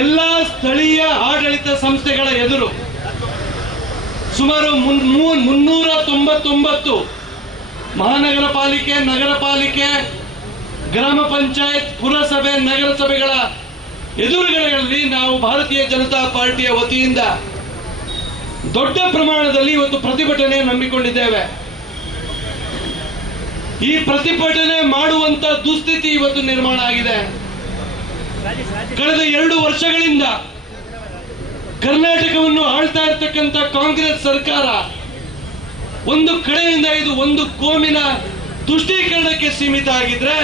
ಎಲ್ಲ ಸ್ಥಳೀಯ ಆಡಳಿತ ಸಂಸ್ಥೆಗಳ ಎದುರು ಸುಮಾರು 399 ಮಹಾನಗರ ಪಾಲಿಕೆ, ನಗರ ಪಾಲಿಕೆ, ಗ್ರಾಮ ಪಂಚಾಯತ್, ಪುರಸಭೆ, ನಗರಸಭೆಗಳ ಎದುರುಗಡೆಗಳಲ್ಲಿ ನಾವು ಭಾರತೀಯ ಜನತಾ ಪಾರ್ಟಿಯ ವತಿಯಿಂದ ದೊಡ್ಡ ಪ್ರಮಾಣದಲ್ಲಿ ಇವತ್ತು ಪ್ರತಿಭಟನೆ ನಂಬಿಕೊಂಡಿದ್ದೇವೆ. ಈ ಪ್ರತಿಭಟನೆ ಮಾಡುವಂತ ದುಸ್ಥಿತಿ ಇವತ್ತು ನಿರ್ಮಾಣ ಆಗಿದೆ. ಕಳೆದ 2 ವರ್ಷಗಳಿಂದ ಕರ್ನಾಟಕವನ್ನು ಆಳ್ತಾ ಇರ್ತಕ್ಕಂಥ ಕಾಂಗ್ರೆಸ್ ಸರ್ಕಾರ ಒಂದು ಕಡೆಯಿಂದ ಇದು ಒಂದು ಕೋಮಿನ ತುಷ್ಟೀಕರಣಕ್ಕೆ ಸೀಮಿತ ಆಗಿದ್ರೆ,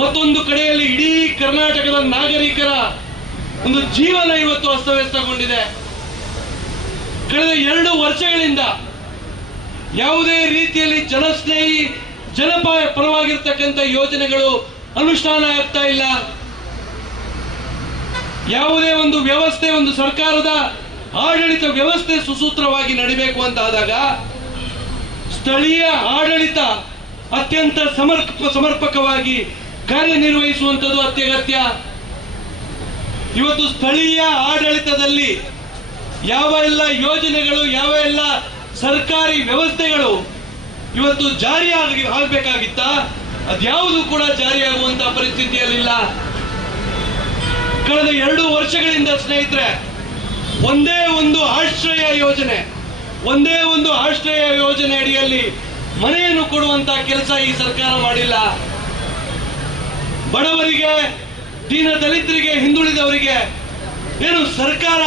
ಮತ್ತೊಂದು ಕಡೆಯಲ್ಲಿ ಇಡೀ ಕರ್ನಾಟಕದ ನಾಗರಿಕರ ಒಂದು ಜೀವನ ಇವತ್ತು ಅಸ್ತವ್ಯಸ್ತಗೊಂಡಿದೆ. ಕಳೆದ 2 ವರ್ಷಗಳಿಂದ ಯಾವುದೇ ರೀತಿಯಲ್ಲಿ ಜನಸ್ನೇಹಿ ಪರವಾಗಿರ್ತಕ್ಕಂಥ ಯೋಜನೆಗಳು ಅನುಷ್ಠಾನ ಆಗ್ತಾ ಇಲ್ಲ. ಯಾವುದೇ ಒಂದು ವ್ಯವಸ್ಥೆ, ಒಂದು ಸರ್ಕಾರದ ಆಡಳಿತ ವ್ಯವಸ್ಥೆ ಸುಸೂತ್ರವಾಗಿ ನಡಿಬೇಕು ಅಂತ ಆದಾಗ ಸ್ಥಳೀಯ ಆಡಳಿತ ಅತ್ಯಂತ ಸಮರ್ಪಕವಾಗಿ ಕಾರ್ಯನಿರ್ವಹಿಸುವಂಥದ್ದು ಅತ್ಯಗತ್ಯ. ಇವತ್ತು ಸ್ಥಳೀಯ ಆಡಳಿತದಲ್ಲಿ ಯಾವ ಎಲ್ಲ ಯೋಜನೆಗಳು, ಯಾವ ಎಲ್ಲ ಸರ್ಕಾರಿ ವ್ಯವಸ್ಥೆಗಳು ಇವತ್ತು ಜಾರಿ ಆಗಬೇಕಾಗಿತ್ತ, ಅದ್ಯಾವುದು ಕೂಡ ಜಾರಿಯಾಗುವಂತಹ ಪರಿಸ್ಥಿತಿಯಲ್ಲಿಲ್ಲ. ಕಳೆದ 2 ವರ್ಷಗಳಿಂದ ಸ್ನೇಹಿತರೆ, ಒಂದೇ ಒಂದು ಆಶ್ರಯ ಯೋಜನೆ ಅಡಿಯಲ್ಲಿ ಮನೆಯನ್ನು ಕೊಡುವಂತಹ ಕೆಲಸ ಈ ಸರ್ಕಾರ ಮಾಡಿಲ್ಲ. ಬಡವರಿಗೆ, ದೀನ ದಲಿತರಿಗೆ, ಹಿಂದುಳಿದವರಿಗೆ ಏನು ಸರ್ಕಾರ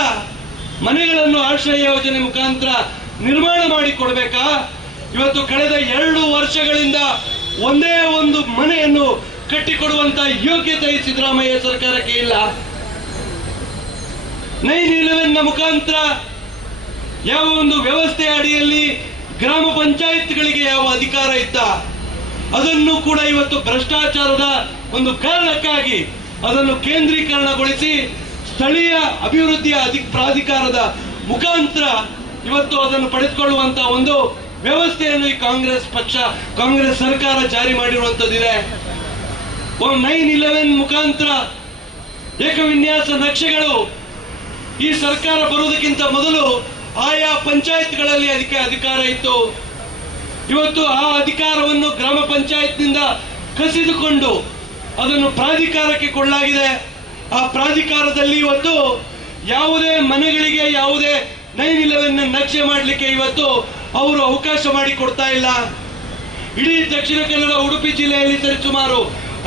ಮನೆಗಳನ್ನು ಆಶ್ರಯ ಯೋಜನೆ ಮುಖಾಂತರ ನಿರ್ಮಾಣ ಮಾಡಿ ಕೊಡಬೇಕಾ? ಇವತ್ತು ಕಳೆದ 2 ವರ್ಷಗಳಿಂದ ಒಂದೇ ಒಂದು ಮನೆಯನ್ನು ಕಟ್ಟಿಕೊಡುವಂತ ಯೋಗ್ಯತೆ ಸಿದ್ದರಾಮಯ್ಯ ಸರ್ಕಾರಕ್ಕೆ ಇಲ್ಲ. 9/11 ಮುಖಾಂತರ ಯಾವ ಒಂದು ವ್ಯವಸ್ಥೆ ಅಡಿಯಲ್ಲಿ ಗ್ರಾಮ ಪಂಚಾಯತ್ಗಳಿಗೆ ಯಾವ ಅಧಿಕಾರ ಇತ್ತ, ಅದನ್ನು ಕೂಡ ಇವತ್ತು ಭ್ರಷ್ಟಾಚಾರದ ಒಂದು ಕಾರಣಕ್ಕಾಗಿ ಅದನ್ನು ಕೇಂದ್ರೀಕರಣಗೊಳಿಸಿ ಸ್ಥಳೀಯ ಅಭಿವೃದ್ಧಿಯ ಪ್ರಾಧಿಕಾರದ ಮುಖಾಂತರ ಇವತ್ತು ಅದನ್ನು ಪಡೆದುಕೊಳ್ಳುವಂತಹ ಒಂದು ವ್ಯವಸ್ಥೆಯನ್ನು ಈ ಕಾಂಗ್ರೆಸ್ ಸರ್ಕಾರ ಜಾರಿ ಮಾಡಿರುವಂತದ್ದಿದೆ. 9/11 ಮುಖಾಂತರ ಏಕವಿನ್ಯಾಸ ನಕ್ಷೆಗಳು ಈ ಸರ್ಕಾರ ಬರುವುದಕ್ಕಿಂತ ಮೊದಲು ಆಯಾ ಪಂಚಾಯತ್ಗಳಲ್ಲಿ ಅಧಿಕಾರ ಇತ್ತು. ಇವತ್ತು ಆ ಅಧಿಕಾರವನ್ನು ಗ್ರಾಮ ಪಂಚಾಯತ್ನಿಂದ ಕಸಿದುಕೊಂಡು ಅದನ್ನು ಪ್ರಾಧಿಕಾರಕ್ಕೆ ಕೊಳ್ಳಲಾಗಿದೆ. ಆ ಪ್ರಾಧಿಕಾರದಲ್ಲಿ ಇವತ್ತು ಯಾವುದೇ ಮನೆಗಳಿಗೆ ಯಾವುದೇ 9/11 ನಕ್ಷೆ ಮಾಡಲಿಕ್ಕೆ ಇವತ್ತು ಅವರು ಅವಕಾಶ ಮಾಡಿ ಕೊಡ್ತಾ ಇಲ್ಲ. ಇಡೀ ದಕ್ಷಿಣ ಕನ್ನಡ, ಉಡುಪಿ ಜಿಲ್ಲೆಯಲ್ಲಿ ಸರಿಸುಮಾರು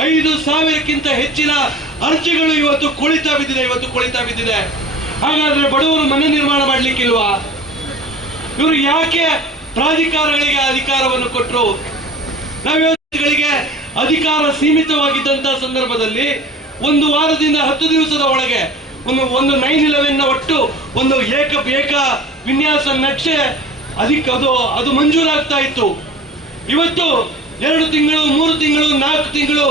5,000ಕ್ಕಿಂತ ಹೆಚ್ಚಿನ ಅರ್ಜಿಗಳು ಇವತ್ತು ಕೊಳಿತಾ ಬಿದ್ದಿದೆ. ಹಾಗಾದ್ರೆ ಬಡವರು ಮನೆ ನಿರ್ಮಾಣ ಮಾಡ್ಲಿಕ್ಕಿಲ್ವಾ? ಇವರು ಯಾಕೆ ಪ್ರಾಧಿಕಾರಗಳಿಗೆ ಅಧಿಕಾರವನ್ನು ಕೊಟ್ಟರು? ನಾವ್ಗಳಿಗೆ ಅಧಿಕಾರ ಸೀಮಿತವಾಗಿದ್ದಂತಹ ಸಂದರ್ಭದಲ್ಲಿ 1 ವಾರದಿಂದ 10 ದಿವಸದ ಒಳಗೆ ಒಂದು 9/11 ಒಟ್ಟು ಒಂದು ಏಕ ವಿನ್ಯಾಸ ನಕ್ಷೆ ಅದು ಮಂಜೂರಾಗ್ತಾ ಇತ್ತು. ಇವತ್ತು 2 ತಿಂಗಳು, 3 ತಿಂಗಳು, 4 ತಿಂಗಳು,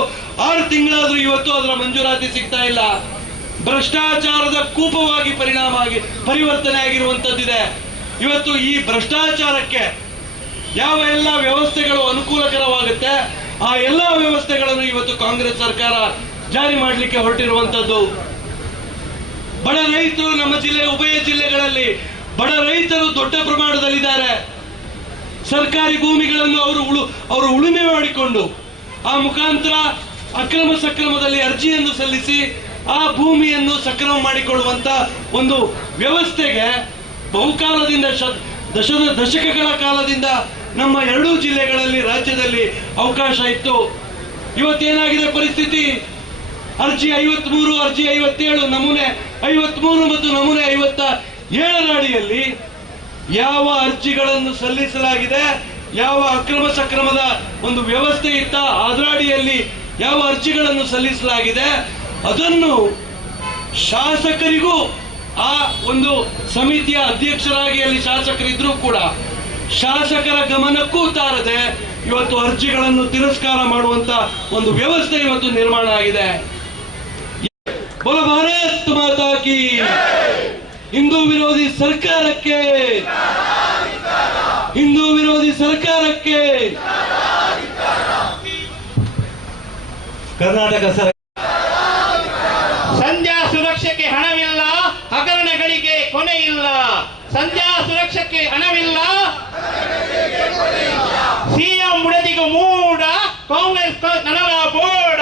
6 ತಿಂಗಳಾದ್ರೂ ಇವತ್ತು ಅದರ ಮಂಜೂರಾತಿ ಸಿಗ್ತಾ ಇಲ್ಲ. ಭ್ರಷ್ಟಾಚಾರದ ಕೂಪವಾಗಿ ಪರಿವರ್ತನೆ ಆಗಿರುವಂತದ್ದಿದೆ. ಇವತ್ತು ಈ ಭ್ರಷ್ಟಾಚಾರಕ್ಕೆ ಯಾವ ಎಲ್ಲ ವ್ಯವಸ್ಥೆಗಳು ಅನುಕೂಲಕರವಾಗುತ್ತೆ ಆ ಎಲ್ಲ ವ್ಯವಸ್ಥೆಗಳನ್ನು ಇವತ್ತು ಕಾಂಗ್ರೆಸ್ ಸರ್ಕಾರ ಜಾರಿ ಮಾಡಲಿಕ್ಕೆ ಹೊರಟಿರುವಂತದ್ದು. ಬಡ ರೈತರು, ನಮ್ಮ ಉಭಯ ಜಿಲ್ಲೆಗಳಲ್ಲಿ ಬಡ ರೈತರು ದೊಡ್ಡ ಪ್ರಮಾಣದಲ್ಲಿದ್ದಾರೆ. ಸರ್ಕಾರಿ ಭೂಮಿಗಳನ್ನು ಅವರು ಉಳುಮೆ ಮಾಡಿಕೊಂಡು ಆ ಮುಖಾಂತರ ಅಕ್ರಮ ಸಕ್ರಮದಲ್ಲಿ ಅರ್ಜಿಯನ್ನು ಸಲ್ಲಿಸಿ ಆ ಭೂಮಿಯನ್ನು ಸಕ್ರಮ ಮಾಡಿಕೊಳ್ಳುವಂತ ಒಂದು ವ್ಯವಸ್ಥೆಗೆ ಬಹುಕಾಲದಿಂದ ದಶಕಗಳ ಕಾಲದಿಂದ ನಮ್ಮ 2 ಜಿಲ್ಲೆಗಳಲ್ಲಿ, ರಾಜ್ಯದಲ್ಲಿ ಅವಕಾಶ ಇತ್ತು. ಇವತ್ತೇನಾಗಿದೆ ಪರಿಸ್ಥಿತಿ? ಅರ್ಜಿ 53, ಅರ್ಜಿ 57, ನಮೂನೆ 53 ಮತ್ತು ನಮೂನೆ 57 ಅಡಿಯಲ್ಲಿ ಯಾವ ಅರ್ಜಿಗಳನ್ನು ಸಲ್ಲಿಸಲಾಗಿದೆ, ಯಾವ ಅಕ್ರಮ ಸಕ್ರಮದ ಒಂದು ವ್ಯವಸ್ಥೆ ಇತ್ತ ಅದರ ಅಡಿಯಲ್ಲಿ ಯಾವ ಅರ್ಜಿಗಳನ್ನು ಸಲ್ಲಿಸಲಾಗಿದೆ, ಅದನ್ನು ಶಾಸಕರಿಗೂ ಆ ಒಂದು ಸಮಿತಿಯ ಅಧ್ಯಕ್ಷರಾಗಿ ಅಲ್ಲಿ ಶಾಸಕರಿದ್ರೂ ಕೂಡ ಶಾಸಕರ ಗಮನಕ್ಕೂ ತಾರದೆ ಇವತ್ತು ಅರ್ಜಿಗಳನ್ನು ತಿರಸ್ಕಾರ ಮಾಡುವಂತ ಒಂದು ವ್ಯವಸ್ಥೆ ಇವತ್ತು ನಿರ್ಮಾಣ ಆಗಿದೆ. ಬೋಲೋ ಭಾರತ್ ಮಾತಾ ಕಿ. ಹಿಂದೂ ವಿರೋಧಿ ಸರ್ಕಾರಕ್ಕೆ, ಹಿಂದೂ ವಿರೋಧಿ ಸರ್ಕಾರಕ್ಕೆ ಕರ್ನಾಟಕ ಸರ್ಕಾರ ಸಂಧ್ಯಾ ಸಂಧ್ಯಾ ಸುರಕ್ಷೆಗೆ ಹಣವಿಲ್ಲ, ಹಗರಣಗಳಿಗೆ ಕೊನೆ ಇಲ್ಲ. ಸಂಧ್ಯಾ ಸುರಕ್ಷೆಗೆ ಹಣವಿಲ್ಲ, ಸಿಎಂ ಮುಡದಿಗೂ ಮೂಡ, ಕಾಂಗ್ರೆಸ್ ನನಲ ಬೋಡ.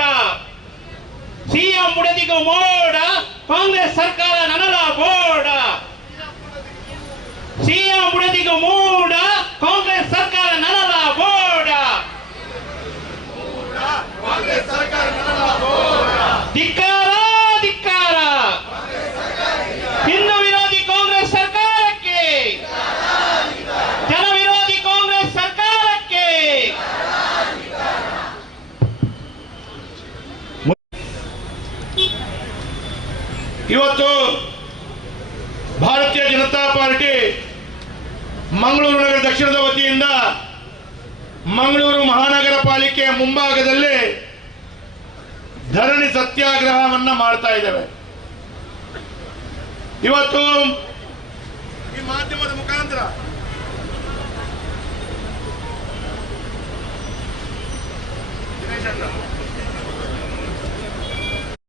ಸಿಎಂ ಮುಡದಿಗೂ ಮೋಡ, ಕಾಂಗ್ರೆಸ್ ಸರ್ಕಾರ ನನಲ ಬೋಡ. ಸಿಎಂ ಮುಡದಿಗೂ ಮೂಡ, ಕಾಂಗ್ರೆಸ್ ಸರ್ಕಾರ ನನಲ ಬೋಡ. ಧಿಕ್ಕಾರ ಧಿಕ್ಕಾರ ಹಿಂದೂ ವಿರೋಧಿ ಕಾಂಗ್ರೆಸ್ ಸರ್ಕಾರಕ್ಕೆ, ಜನ ವಿರೋಧಿ ಕಾಂಗ್ರೆಸ್ ಸರ್ಕಾರಕ್ಕೆ. ಇವತ್ತು ಭಾರತೀಯ ಜನತಾ ಪಾರ್ಟಿ ಮಂಗಳೂರು ನಗರ ದಕ್ಷಿಣದ ವತಿಯಿಂದ ಮಂಗಳೂರು ಮಹಾನಗರ ಪಾಲಿಕೆಯ ಮುಂಭಾಗದಲ್ಲಿ ಧರಣಿ ಸತ್ಯಾಗ್ರಹವನ್ನ ಮಾಡ್ತಾ ಇದ್ದೇವೆ. ಇವತ್ತು ಈ ಮಾಧ್ಯಮದ ಮುಖಾಂತರ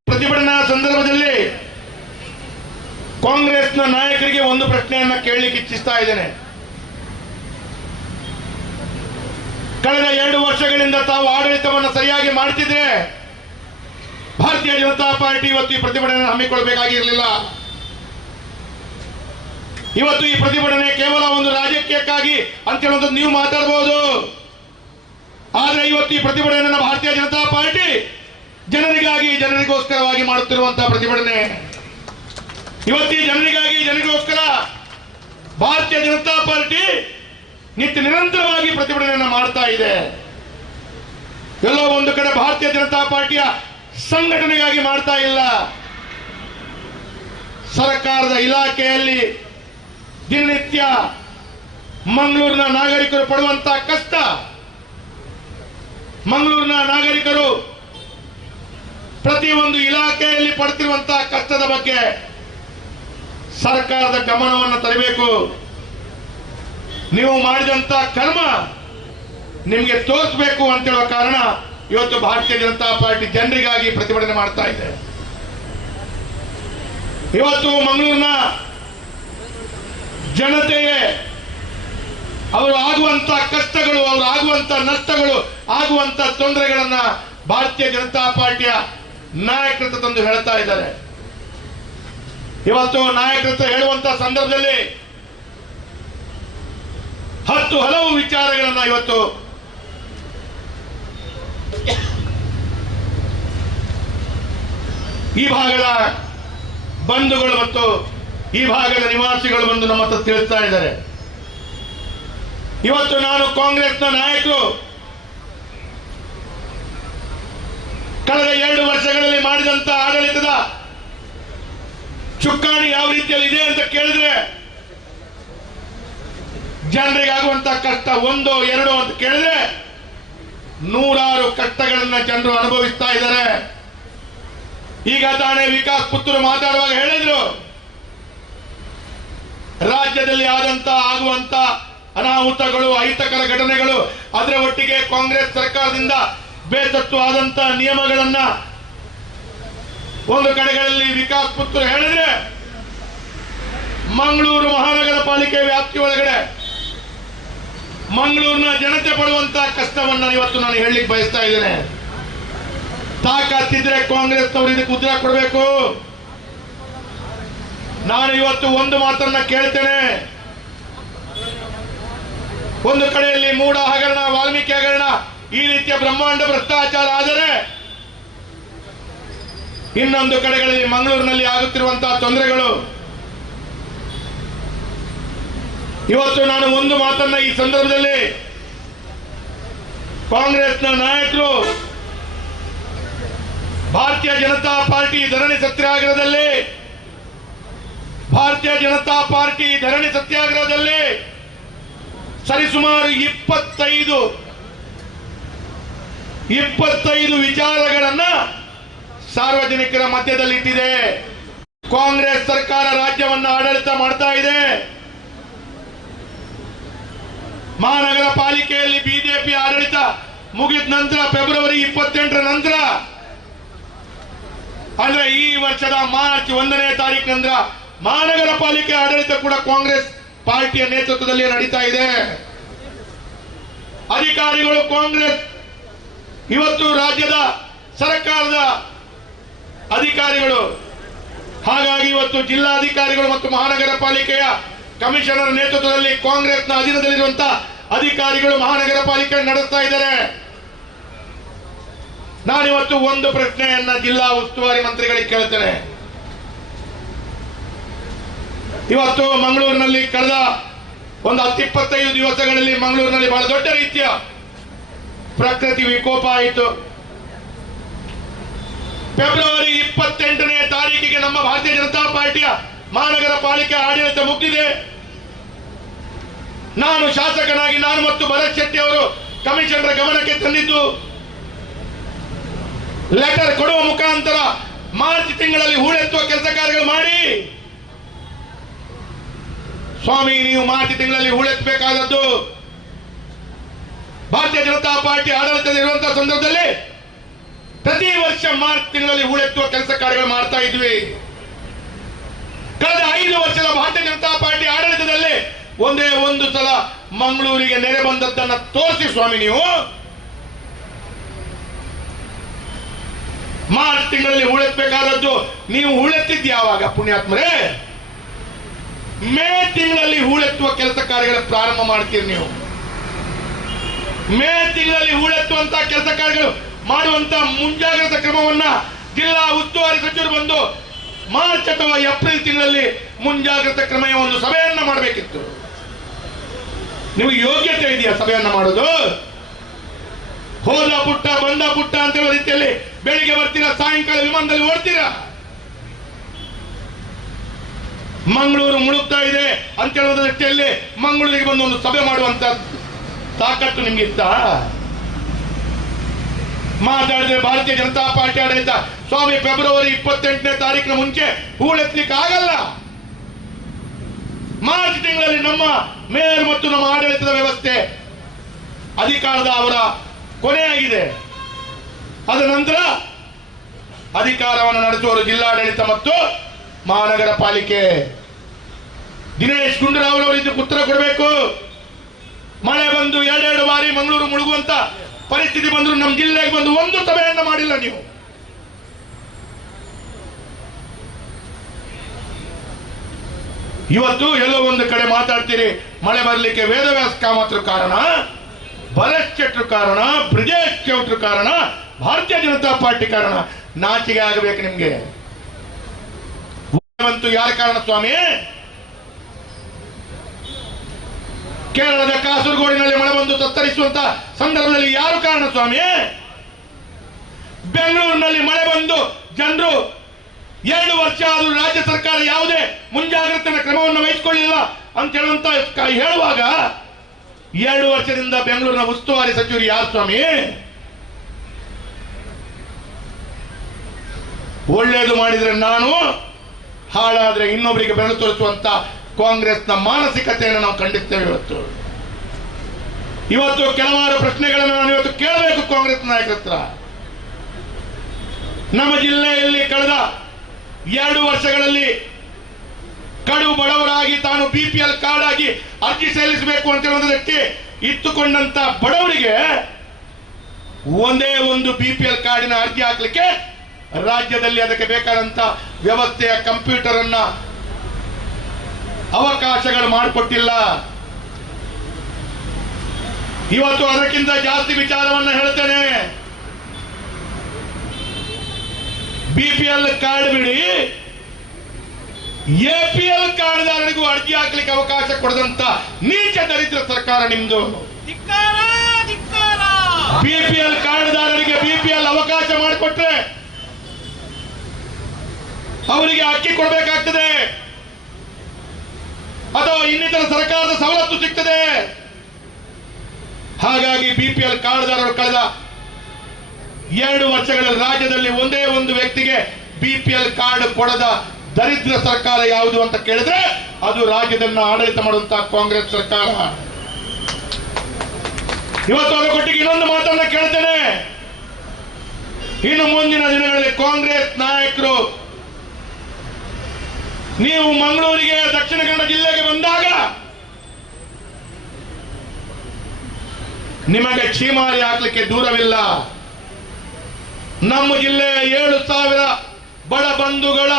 ಪ್ರತಿಭಟನಾ ಸಂದರ್ಭದಲ್ಲಿ ಕಾಂಗ್ರೆಸ್ನ ನಾಯಕರಿಗೆ ಒಂದು ಪ್ರಶ್ನೆಯನ್ನ ಕೇಳಲಿಕ್ಕೆ ಇಚ್ಛಿಸ್ತಾ ಇದ್ದೇನೆ. ಕಳೆದ 2 ವರ್ಷಗಳಿಂದ ತಾವು ಆಡಳಿತವನ್ನು ಸರಿಯಾಗಿ ಮಾಡ್ತಿದ್ರೆ ಭಾರತೀಯ ಜನತಾ ಪಾರ್ಟಿ ಇವತ್ತು ಈ ಪ್ರತಿಭಟನೆ ಹಮ್ಮಿಕೊಳ್ಳಬೇಕಾಗಿರಲಿಲ್ಲ. ಇವತ್ತು ಈ ಪ್ರತಿಭಟನೆ ಕೇವಲ ಒಂದು ರಾಜಕೀಯಕ್ಕಾಗಿ ಅಂತ ಹೇಳುವಂಥದ್ದು ನೀವು ಮಾತಾಡಬಹುದು. ಆದ್ರೆ ಇವತ್ತು ಈ ಪ್ರತಿಭಟನೆಯನ್ನು ಭಾರತೀಯ ಜನತಾ ಪಾರ್ಟಿ ಜನರಿಗಾಗಿ, ಜನರಿಗೋಸ್ಕರವಾಗಿ ಮಾಡುತ್ತಿರುವಂತಹ ಪ್ರತಿಭಟನೆ. ಇವತ್ತು ಈ ಜನರಿಗಾಗಿ, ಜನರಿಗೋಸ್ಕರ ಭಾರತೀಯ ಜನತಾ ಪಾರ್ಟಿ ನಿರಂತರವಾಗಿ ಪ್ರತಿಭಟನೆಯನ್ನು ಮಾಡ್ತಾ ಇದೆ. ಎಲ್ಲೋ ಒಂದು ಕಡೆ ಭಾರತೀಯ ಜನತಾ ಪಾರ್ಟಿಯ ಸಂಘಟನೆಗಾಗಿ ಮಾಡ್ತಾ ಇಲ್ಲ. ಸರ್ಕಾರದ ಇಲಾಖೆಯಲ್ಲಿ ದಿನನಿತ್ಯ ಮಂಗಳೂರಿನ ನಾಗರಿಕರು ಪಡುವಂತಹ ಕಷ್ಟ, ಮಂಗಳೂರಿನ ನಾಗರಿಕರು ಪ್ರತಿಯೊಂದು ಇಲಾಖೆಯಲ್ಲಿ ಪಡ್ತಿರುವಂತಹ ಕಷ್ಟದ ಬಗ್ಗೆ ಸರ್ಕಾರದ ಗಮನವನ್ನು ತರಬೇಕು. ನೀವು ಮಾಡಿದಂತ ಕರ್ಮ ನಿಮಗೆ ತೋರಿಸಬೇಕು ಅಂತ ಹೇಳುವ ಕಾರಣ ಇವತ್ತು ಭಾರತೀಯ ಜನತಾ ಪಾರ್ಟಿ ಜನರಿಗಾಗಿ ಪ್ರತಿಭಟನೆ ಮಾಡ್ತಾ ಇದೆ. ಇವತ್ತು ಮಂಗಳೂರಿನ ಜನತೆಗೆ ಅವರು ಆಗುವಂತ ಕಷ್ಟಗಳು, ಅವರು ಆಗುವಂತ ನಷ್ಟಗಳು, ಆಗುವಂತ ತೊಂದರೆಗಳನ್ನ ಭಾರತೀಯ ಜನತಾ ಪಾರ್ಟಿಯ ನಾಯಕರು ತಂದು ಹೇಳ್ತಾ ಇದ್ದಾರೆ. ಇವತ್ತು ನಾಯಕರು ಹೇಳುವಂತ ಸಂದರ್ಭದಲ್ಲಿ 10 ಹಲವು ವಿಚಾರಗಳನ್ನ ಇವತ್ತು ಈ ಭಾಗದ ಬಂಧುಗಳು ಮತ್ತು ಈ ಭಾಗದ ನಿವಾಸಿಗಳು ಬಂದು ನಮ್ಮ ಹತ್ರ ತಿಳಿಸ್ತಾ ಇದ್ದಾರೆ. ಇವತ್ತು ನಾನು ಕಾಂಗ್ರೆಸ್ನ ನಾಯಕರು ಕಳೆದ 2 ವರ್ಷಗಳಲ್ಲಿ ಮಾಡಿದಂತ ಆಡಳಿತದ ಚುಕ್ಕಾಣಿ ಯಾವ ರೀತಿಯಲ್ಲಿ ಇದೆ ಅಂತ ಕೇಳಿದ್ರೆ, ಜನರಿಗಾಗುವಂತ ಕಷ್ಟ 1, 2 ಅಂತ ಕೇಳಿದ್ರೆ 100 ಕಷ್ಟಗಳನ್ನ ಜನರು ಅನುಭವಿಸ್ತಾ ಇದ್ದಾರೆ. ಈಗ ತಾನೇ ವಿಕಾಸ್ ಪುತ್ತೂರು ಮಾತಾಡುವಾಗ ಹೇಳಿದ್ರು, ರಾಜ್ಯದಲ್ಲಿ ಆಗುವಂತ ಅನಾಹುತಗಳು, ಅಹಿತಕರ ಘಟನೆಗಳು, ಅದರ ಒಟ್ಟಿಗೆ ಕಾಂಗ್ರೆಸ್ ಸರ್ಕಾರದಿಂದ ಬೇಸತ್ತು ಆದಂತ ನಿಯಮಗಳನ್ನ ಒಂದು ಕಡೆಗಳಲ್ಲಿ ವಿಕಾಸ್ ಪುತ್ತೂರು ಹೇಳಿದ್ರೆ, ಮಂಗಳೂರು ಮಹಾನಗರ ಪಾಲಿಕೆ ವ್ಯಾಪ್ತಿ ಒಳಗಡೆ ಮಂಗಳೂರಿನ ಜನತೆ ಪಡುವಂತ ಕಷ್ಟವನ್ನ ಇವತ್ತು ನಾನು ಹೇಳಲಿಕ್ಕೆ ಬಯಸ್ತಾ ಇದ್ದೇನೆ. ತಾಕತ್ತಿದ್ರೆ ಕಾಂಗ್ರೆಸ್ನವರು ಇದಕ್ಕೆ ಉತ್ತರ ಕೊಡಬೇಕು. ನಾನು ಇವತ್ತು ಒಂದು ಮಾತನ್ನ ಕೇಳ್ತೇನೆ. ಒಂದು ಕಡೆಯಲ್ಲಿ ಮೂಡ ಹಗರಣ, ವಾಲ್ಮೀಕಿ ಹಗರಣ, ಈ ರೀತಿಯ ಬ್ರಹ್ಮಾಂಡ ಭ್ರಷ್ಟಾಚಾರ ಆದರೆ, ಇನ್ನೊಂದು ಕಡೆಗಳಲ್ಲಿ ಮಂಗಳೂರಿನಲ್ಲಿ ಆಗುತ್ತಿರುವಂತಹ ತೊಂದರೆಗಳು. ಇವತ್ತು ನಾನು ಒಂದು ಮಾತನ್ನ ಈ ಸಂದರ್ಭದಲ್ಲಿ ಕಾಂಗ್ರೆಸ್ನ ನಾಯಕರು ಭಾರತೀಯ ಜನತಾ ಪಾರ್ಟಿ ಧರಣಿ ಸತ್ಯಾಗ್ರಹದಲ್ಲಿ ಸರಿಸುಮಾರು 25 ವಿಚಾರಗಳನ್ನ ಸಾರ್ವಜನಿಕರ ಮಧ್ಯದಲ್ಲಿ ಇಟ್ಟಿದೆ. ಕಾಂಗ್ರೆಸ್ ಸರ್ಕಾರ ರಾಜ್ಯವನ್ನ ಆಡಳಿತ ಮಾಡ್ತಾ ಇದೆ. ಮಹಾನಗರ ಪಾಲಿಕೆಯಲ್ಲಿ ಬಿಜೆಪಿ ಆಡಳಿತ ಮುಗಿದ ನಂತರ ಫೆಬ್ರವರಿ 28ರ ನಂತರ ಅಂದ್ರೆ ಈ ವರ್ಷದ ಮಾರ್ಚ್ 1ನೇ ತಾರೀಕಿನಿಂದ ಮಹಾನಗರ ಪಾಲಿಕೆ ಆಡಳಿತ ಕೂಡ ಕಾಂಗ್ರೆಸ್ ಪಾರ್ಟಿಯ ನೇತೃತ್ವದಲ್ಲಿ ನಡೀತಾ ಇದೆ. ಅಧಿಕಾರಿಗಳು ಕಾಂಗ್ರೆಸ್, ಇವತ್ತು ರಾಜ್ಯದ ಸರ್ಕಾರದ ಅಧಿಕಾರಿಗಳು. ಹಾಗಾಗಿ ಇವತ್ತು ಜಿಲ್ಲಾಧಿಕಾರಿಗಳು ಮತ್ತು ಮಹಾನಗರ ಪಾಲಿಕೆಯ ಕಮಿಷನರ್ ನೇತೃತ್ವದಲ್ಲಿ ಕಾಂಗ್ರೆಸ್ನ ಅಧೀನದಲ್ಲಿರುವಂತಹ ಅಧಿಕಾರಿಗಳು ಮಹಾನಗರ ಪಾಲಿಕೆ ನಡೆಸ್ತಾ ಇದ್ದಾರೆ. ನಾನಿವತ್ತು ಒಂದು ಪ್ರಶ್ನೆಯನ್ನ ಜಿಲ್ಲಾ ಉಸ್ತುವಾರಿ ಮಂತ್ರಿಗಳಿಗೆ ಕೇಳ್ತೇನೆ. ಇವತ್ತು ಮಂಗಳೂರಿನಲ್ಲಿ ಕಳೆದ ಒಂದು 10-25 ದಿವಸಗಳಲ್ಲಿ ಮಂಗಳೂರಿನಲ್ಲಿ ಬಹಳ ದೊಡ್ಡ ರೀತಿಯ ಪ್ರಕೃತಿ ವಿಕೋಪ ಆಯಿತು. ಫೆಬ್ರವರಿ 28ನೇ ತಾರೀಕಿಗೆ ನಮ್ಮ ಭಾರತೀಯ ಜನತಾ ಪಾರ್ಟಿಯ ಮಹಾನಗರ ಪಾಲಿಕೆ ಆಡಳಿತ ಮುಗಿದಿದೆ. ನಾನು ಶಾಸಕನಾಗಿ ನಾನು ಮತ್ತು ಭರತ್ ಶೆಟ್ಟಿ ಅವರು ಕಮಿಷನರ್ ಗಮನಕ್ಕೆ ತಂದಿದ್ದು, ಲೆಟರ್ ಕೊಡುವ ಮುಖಾಂತರ ಮಾರ್ಚ್ ತಿಂಗಳಲ್ಲಿ ಹೂಳೆತ್ತುವ ಕೆಲಸ ಕಾರ್ಯಗಳು ಮಾಡಿ. ಸ್ವಾಮಿ, ನೀವು ಮಾರ್ಚ್ ತಿಂಗಳಲ್ಲಿ ಹೂಳೆತ್ತಬೇಕಾದದ್ದು ಭಾರತೀಯ ಜನತಾ ಪಾರ್ಟಿ ಆಡಳಿತದಲ್ಲಿರುವಂತಹ ಸಂದರ್ಭದಲ್ಲಿ ಪ್ರತಿ ವರ್ಷ ಮಾರ್ಚ್ ತಿಂಗಳಲ್ಲಿ ಹೂಳೆತ್ತುವ ಕೆಲಸ ಕಾರ್ಯಗಳು ಮಾಡ್ತಾ ಇದ್ವಿ. ಕಳೆದ 5 ವರ್ಷದ ಭಾರತೀಯ ಜನತಾ ಪಾರ್ಟಿ ಆಡಳಿತದಲ್ಲಿ ಒಂದೇ ಒಂದು ಸಲ ಮಂಗಳೂರಿಗೆ ನೆರೆ ಬಂದದ್ದನ್ನ ತೋರಿಸಿ ಸ್ವಾಮಿ. ನೀವು ಮಾರ್ಚ್ ತಿಂಗಳಲ್ಲಿ ಹೂಳೆತ್ತಬೇಕಾದದ್ದು ನೀವು ಹೂಳೆತ್ತಿದ್ದು ಯಾವಾಗ ಪುಣ್ಯಾತ್ಮರೇ? ಮೇ ತಿಂಗಳಲ್ಲಿ ಹೂಳೆತ್ತುವ ಕೆಲಸ ಕಾರ್ಯಗಳ ಪ್ರಾರಂಭ ಮಾಡ್ತೀರಿ ನೀವು. ಮೇ ತಿಂಗಳಲ್ಲಿ ಹೂಳೆತ್ತುವಂತಹ ಕೆಲಸ ಕಾರ್ಯಗಳು ಮಾಡುವಂತ ಮುಂಜಾಗ್ರತಾ ಕ್ರಮವನ್ನ ಜಿಲ್ಲಾ ಉಸ್ತುವಾರಿ ಸಚಿವರು ಬಂದು ಮಾರ್ಚ್ ಅಥವಾ ಏಪ್ರಿಲ್ ತಿಂಗಳಲ್ಲಿ ಮುಂಜಾಗ್ರತಾ ಕ್ರಮ ಒಂದು ಸಭೆಯನ್ನ ಮಾಡಬೇಕಿತ್ತು. ನೀವು ಯೋಗ್ಯತೆ ಇದೆಯಾ ಸಭೆಯನ್ನ ಮಾಡೋದು? ಹೋದ ಪುಟ್ಟ ಬಂದ ಪುಟ್ಟ ಅಂತ ಹೇಳೋ ರೀತಿಯಲ್ಲಿ ಬೆಳಿಗ್ಗೆ ಬರ್ತೀರಾ, ಸಾಯಂಕಾಲ ವಿಮಾನದಲ್ಲಿ ಓಡ್ತೀರಾ. ಮಂಗಳೂರು ಮುಳುಗ್ತಾ ಇದೆ ಅಂತ ಹೇಳೋದ ದೃಷ್ಟಿಯಲ್ಲಿ ಮಂಗಳೂರಿಗೆ ಬಂದು ಒಂದು ಸಭೆ ಮಾಡುವಂತ ತಾಕತ್ತು ನಿಮ್ಗಿತ್ತ? ಮಾತಾಡಿದ್ರೆ ಭಾರತೀಯ ಜನತಾ ಪಾರ್ಟಿ ಆಡಳಿತ ಸ್ವಾಮಿ ಫೆಬ್ರವರಿ 28ನೇ ತಾರೀಕಿನ ಮುಂಚೆ ಹೂಳೆತ್ತಲಿಕ್ಕೆ ಆಗಲ್ಲ. ಮಾರ್ಚ್ ತಿಂಗಳಲ್ಲಿ ನಮ್ಮ ಮೇಯರ್ ಮತ್ತು ನಮ್ಮ ಆಡಳಿತದ ವ್ಯವಸ್ಥೆ ಅಧಿಕಾರದ ಅವರ ಕೊನೆಯಾಗಿದೆ. ಅದ ನಂತರ ಅಧಿಕಾರವನ್ನು ನಡೆಸುವವರು ಜಿಲ್ಲಾಡಳಿತ ಮತ್ತು ಮಹಾನಗರ ಪಾಲಿಕೆ. ದಿನೇಶ್ ಗುಂಡೂರಾವ್ ಅವರು ಇದಕ್ಕೆ ಉತ್ತರ ಕೊಡಬೇಕು. ಮಳೆ ಬಂದು 2 ಬಾರಿ ಮಂಗಳೂರು ಮುಳುಗುವಂತ ಪರಿಸ್ಥಿತಿ ಬಂದ್ರು ನಮ್ಮ ಜಿಲ್ಲೆಗೆ ಬಂದು ಒಂದು ಸಭೆಯನ್ನ ಮಾಡಿಲ್ಲ ನೀವು. ಇವತ್ತು ಎಲ್ಲೋ ಒಂದು ಕಡೆ ಮಾತಾಡ್ತೀರಿ, ಮಳೆ ಬರಲಿಕ್ಕೆ ವೇದವ್ಯಾಸ ಕಾಮತ್ರು ಕಾರಣ, ಭರತ್ ಶೆಟ್ರು ಕಾರಣ, ಬ್ರಿಜೇಶ್ ಚೌಟ್ರು ಕಾರಣ, ಭಾರತೀಯ ಜನತಾ ಪಾರ್ಟಿ ಕಾರಣ. ನಾಚಿಕೆ ಆಗಬೇಕು ನಿಮ್ಗೆ. ಬಂತು ಯಾರ ಕಾರಣ ಸ್ವಾಮಿ? ಕೇರಳದ ಕಾಸರಗೋಡಿನಲ್ಲಿ ಮಳೆ ಬಂದು ತತ್ತರಿಸುವಂತ ಸಂದರ್ಭದಲ್ಲಿ ಯಾರು ಕಾರಣ ಸ್ವಾಮಿ? ಬೆಂಗಳೂರಿನಲ್ಲಿ ಮಳೆ ಬಂದು ಜನರು 2 ವರ್ಷ ಆದರೂ ರಾಜ್ಯ ಸರ್ಕಾರ ಯಾವುದೇ ಮುಂಜಾಗ್ರತಾ ಕ್ರಮವನ್ನು ವಹಿಸಿಕೊಳ್ಳಿಲ್ಲ ಅಂತ ಹೇಳುವಂತ ಹೇಳುವಾಗ 2 ವರ್ಷದಿಂದ ಬೆಂಗಳೂರಿನ ಉಸ್ತುವಾರಿ ಸಚಿವರು ಯಾರು ಸ್ವಾಮಿ? ಒಳ್ಳೇದು ಮಾಡಿದ್ರೆ ನಾನು, ಹಾಳಾದ್ರೆ ಇನ್ನೊಬ್ಬರಿಗೆ ಬೆರಳು ತೋರಿಸುವಂತ ಕಾಂಗ್ರೆಸ್ನ ಮಾನಸಿಕತೆಯನ್ನು ನಾವು ಖಂಡಿಸ್ತೇವೆ. ಇವತ್ತು ಕೆಲವಾರು ಪ್ರಶ್ನೆಗಳನ್ನು ನಾನು ಇವತ್ತು ಕೇಳಬೇಕು ಕಾಂಗ್ರೆಸ್ ನಾಯಕರ ಹತ್ರ. ನಮ್ಮ ಜಿಲ್ಲೆಯಲ್ಲಿ ಕಳೆದ 2 ವರ್ಷಗಳಲ್ಲಿ ಕಡು ಬಡವರಾಗಿ ತಾನು BPL ಕಾರ್ಡ್ ಆಗಿ ಅರ್ಜಿ ಸಲ್ಲಿಸಬೇಕು ಅಂತ ಹೇಳೋದಕ್ಕೆ ಇತ್ತುಕೊಂಡಂತ ಬಡವರಿಗೆ ಒಂದೇ ಒಂದು BPL ಕಾರ್ಡಿನ ಅರ್ಜಿ ಹಾಕಲಿಕ್ಕೆ ರಾಜ್ಯದಲ್ಲಿ ಅದಕ್ಕೆ ಬೇಕಾದಂತ ವ್ಯವಸ್ಥೆಯ ಕಂಪ್ಯೂಟರ್ ಅನ್ನ ಅವಕಾಶಗಳು ಮಾಡಿಕೊಟ್ಟಿಲ್ಲ. ಇವತ್ತು ಅದಕ್ಕಿಂತ ಜಾಸ್ತಿ ವಿಚಾರವನ್ನು ಹೇಳ್ತೇನೆ. BPL ಕಾರ್ಡ್ ಬಿಡಿ, APL ಕಾರ್ಡ್ದಾರರಿಗೂ ಅರ್ಜಿ ಹಾಕ್ಲಿಕ್ಕೆ ಅವಕಾಶ ಕೊಡದಂತ ನೀಚ ದರಿದ್ರ ಸರ್ಕಾರ ನಿಮ್ದು. BPL ಕಾರ್ಡ್ದಾರರಿಗೆ BPL ಅವಕಾಶ ಮಾಡಿಕೊಟ್ರೆ ಅವರಿಗೆ ಅಕ್ಕಿ ಕೊಡಬೇಕಾಗ್ತದೆ ಅಥವಾ ಇನ್ನಿತರ ಸರ್ಕಾರದ ಸವಲತ್ತು ಸಿಗ್ತದೆ. ಹಾಗಾಗಿ BPL ಕಾರ್ಡ್ದಾರರು ಕಳೆದ 2 ವರ್ಷಗಳಲ್ಲಿ ರಾಜ್ಯದಲ್ಲಿ ಒಂದೇ ಒಂದು ವ್ಯಕ್ತಿಗೆ BPL ಕಾರ್ಡ್ ಕೊಡದ ದರಿದ್ರ ಸರ್ಕಾರ ಯಾವುದು ಅಂತ ಕೇಳಿದ್ರೆ ಅದು ರಾಜ್ಯದಲ್ಲಿ ಆಡಳಿತ ಮಾಡುವಂತಹ ಕಾಂಗ್ರೆಸ್ ಸರ್ಕಾರ. ಇವತ್ತು ಅದರ ಕೊಟ್ಟಿಗೆ ಇನ್ನೊಂದು ಮಾತನ್ನ ಕೇಳ್ತೇನೆ. ಇನ್ನು ಮುಂದಿನ ದಿನಗಳಲ್ಲಿ ಕಾಂಗ್ರೆಸ್ ನಾಯಕರು ನೀವು ಮಂಗಳೂರಿಗೆ ದಕ್ಷಿಣ ಕನ್ನಡ ಜಿಲ್ಲೆಗೆ ಬಂದಾಗ ನಿಮಗೆ ಛೀಮಾರಿ ಹಾಕ್ಲಿಕ್ಕೆ ದೂರವಿಲ್ಲ. ನಮ್ಮ ಜಿಲ್ಲೆಯ 7,000 ಬಡ ಬಂಧುಗಳ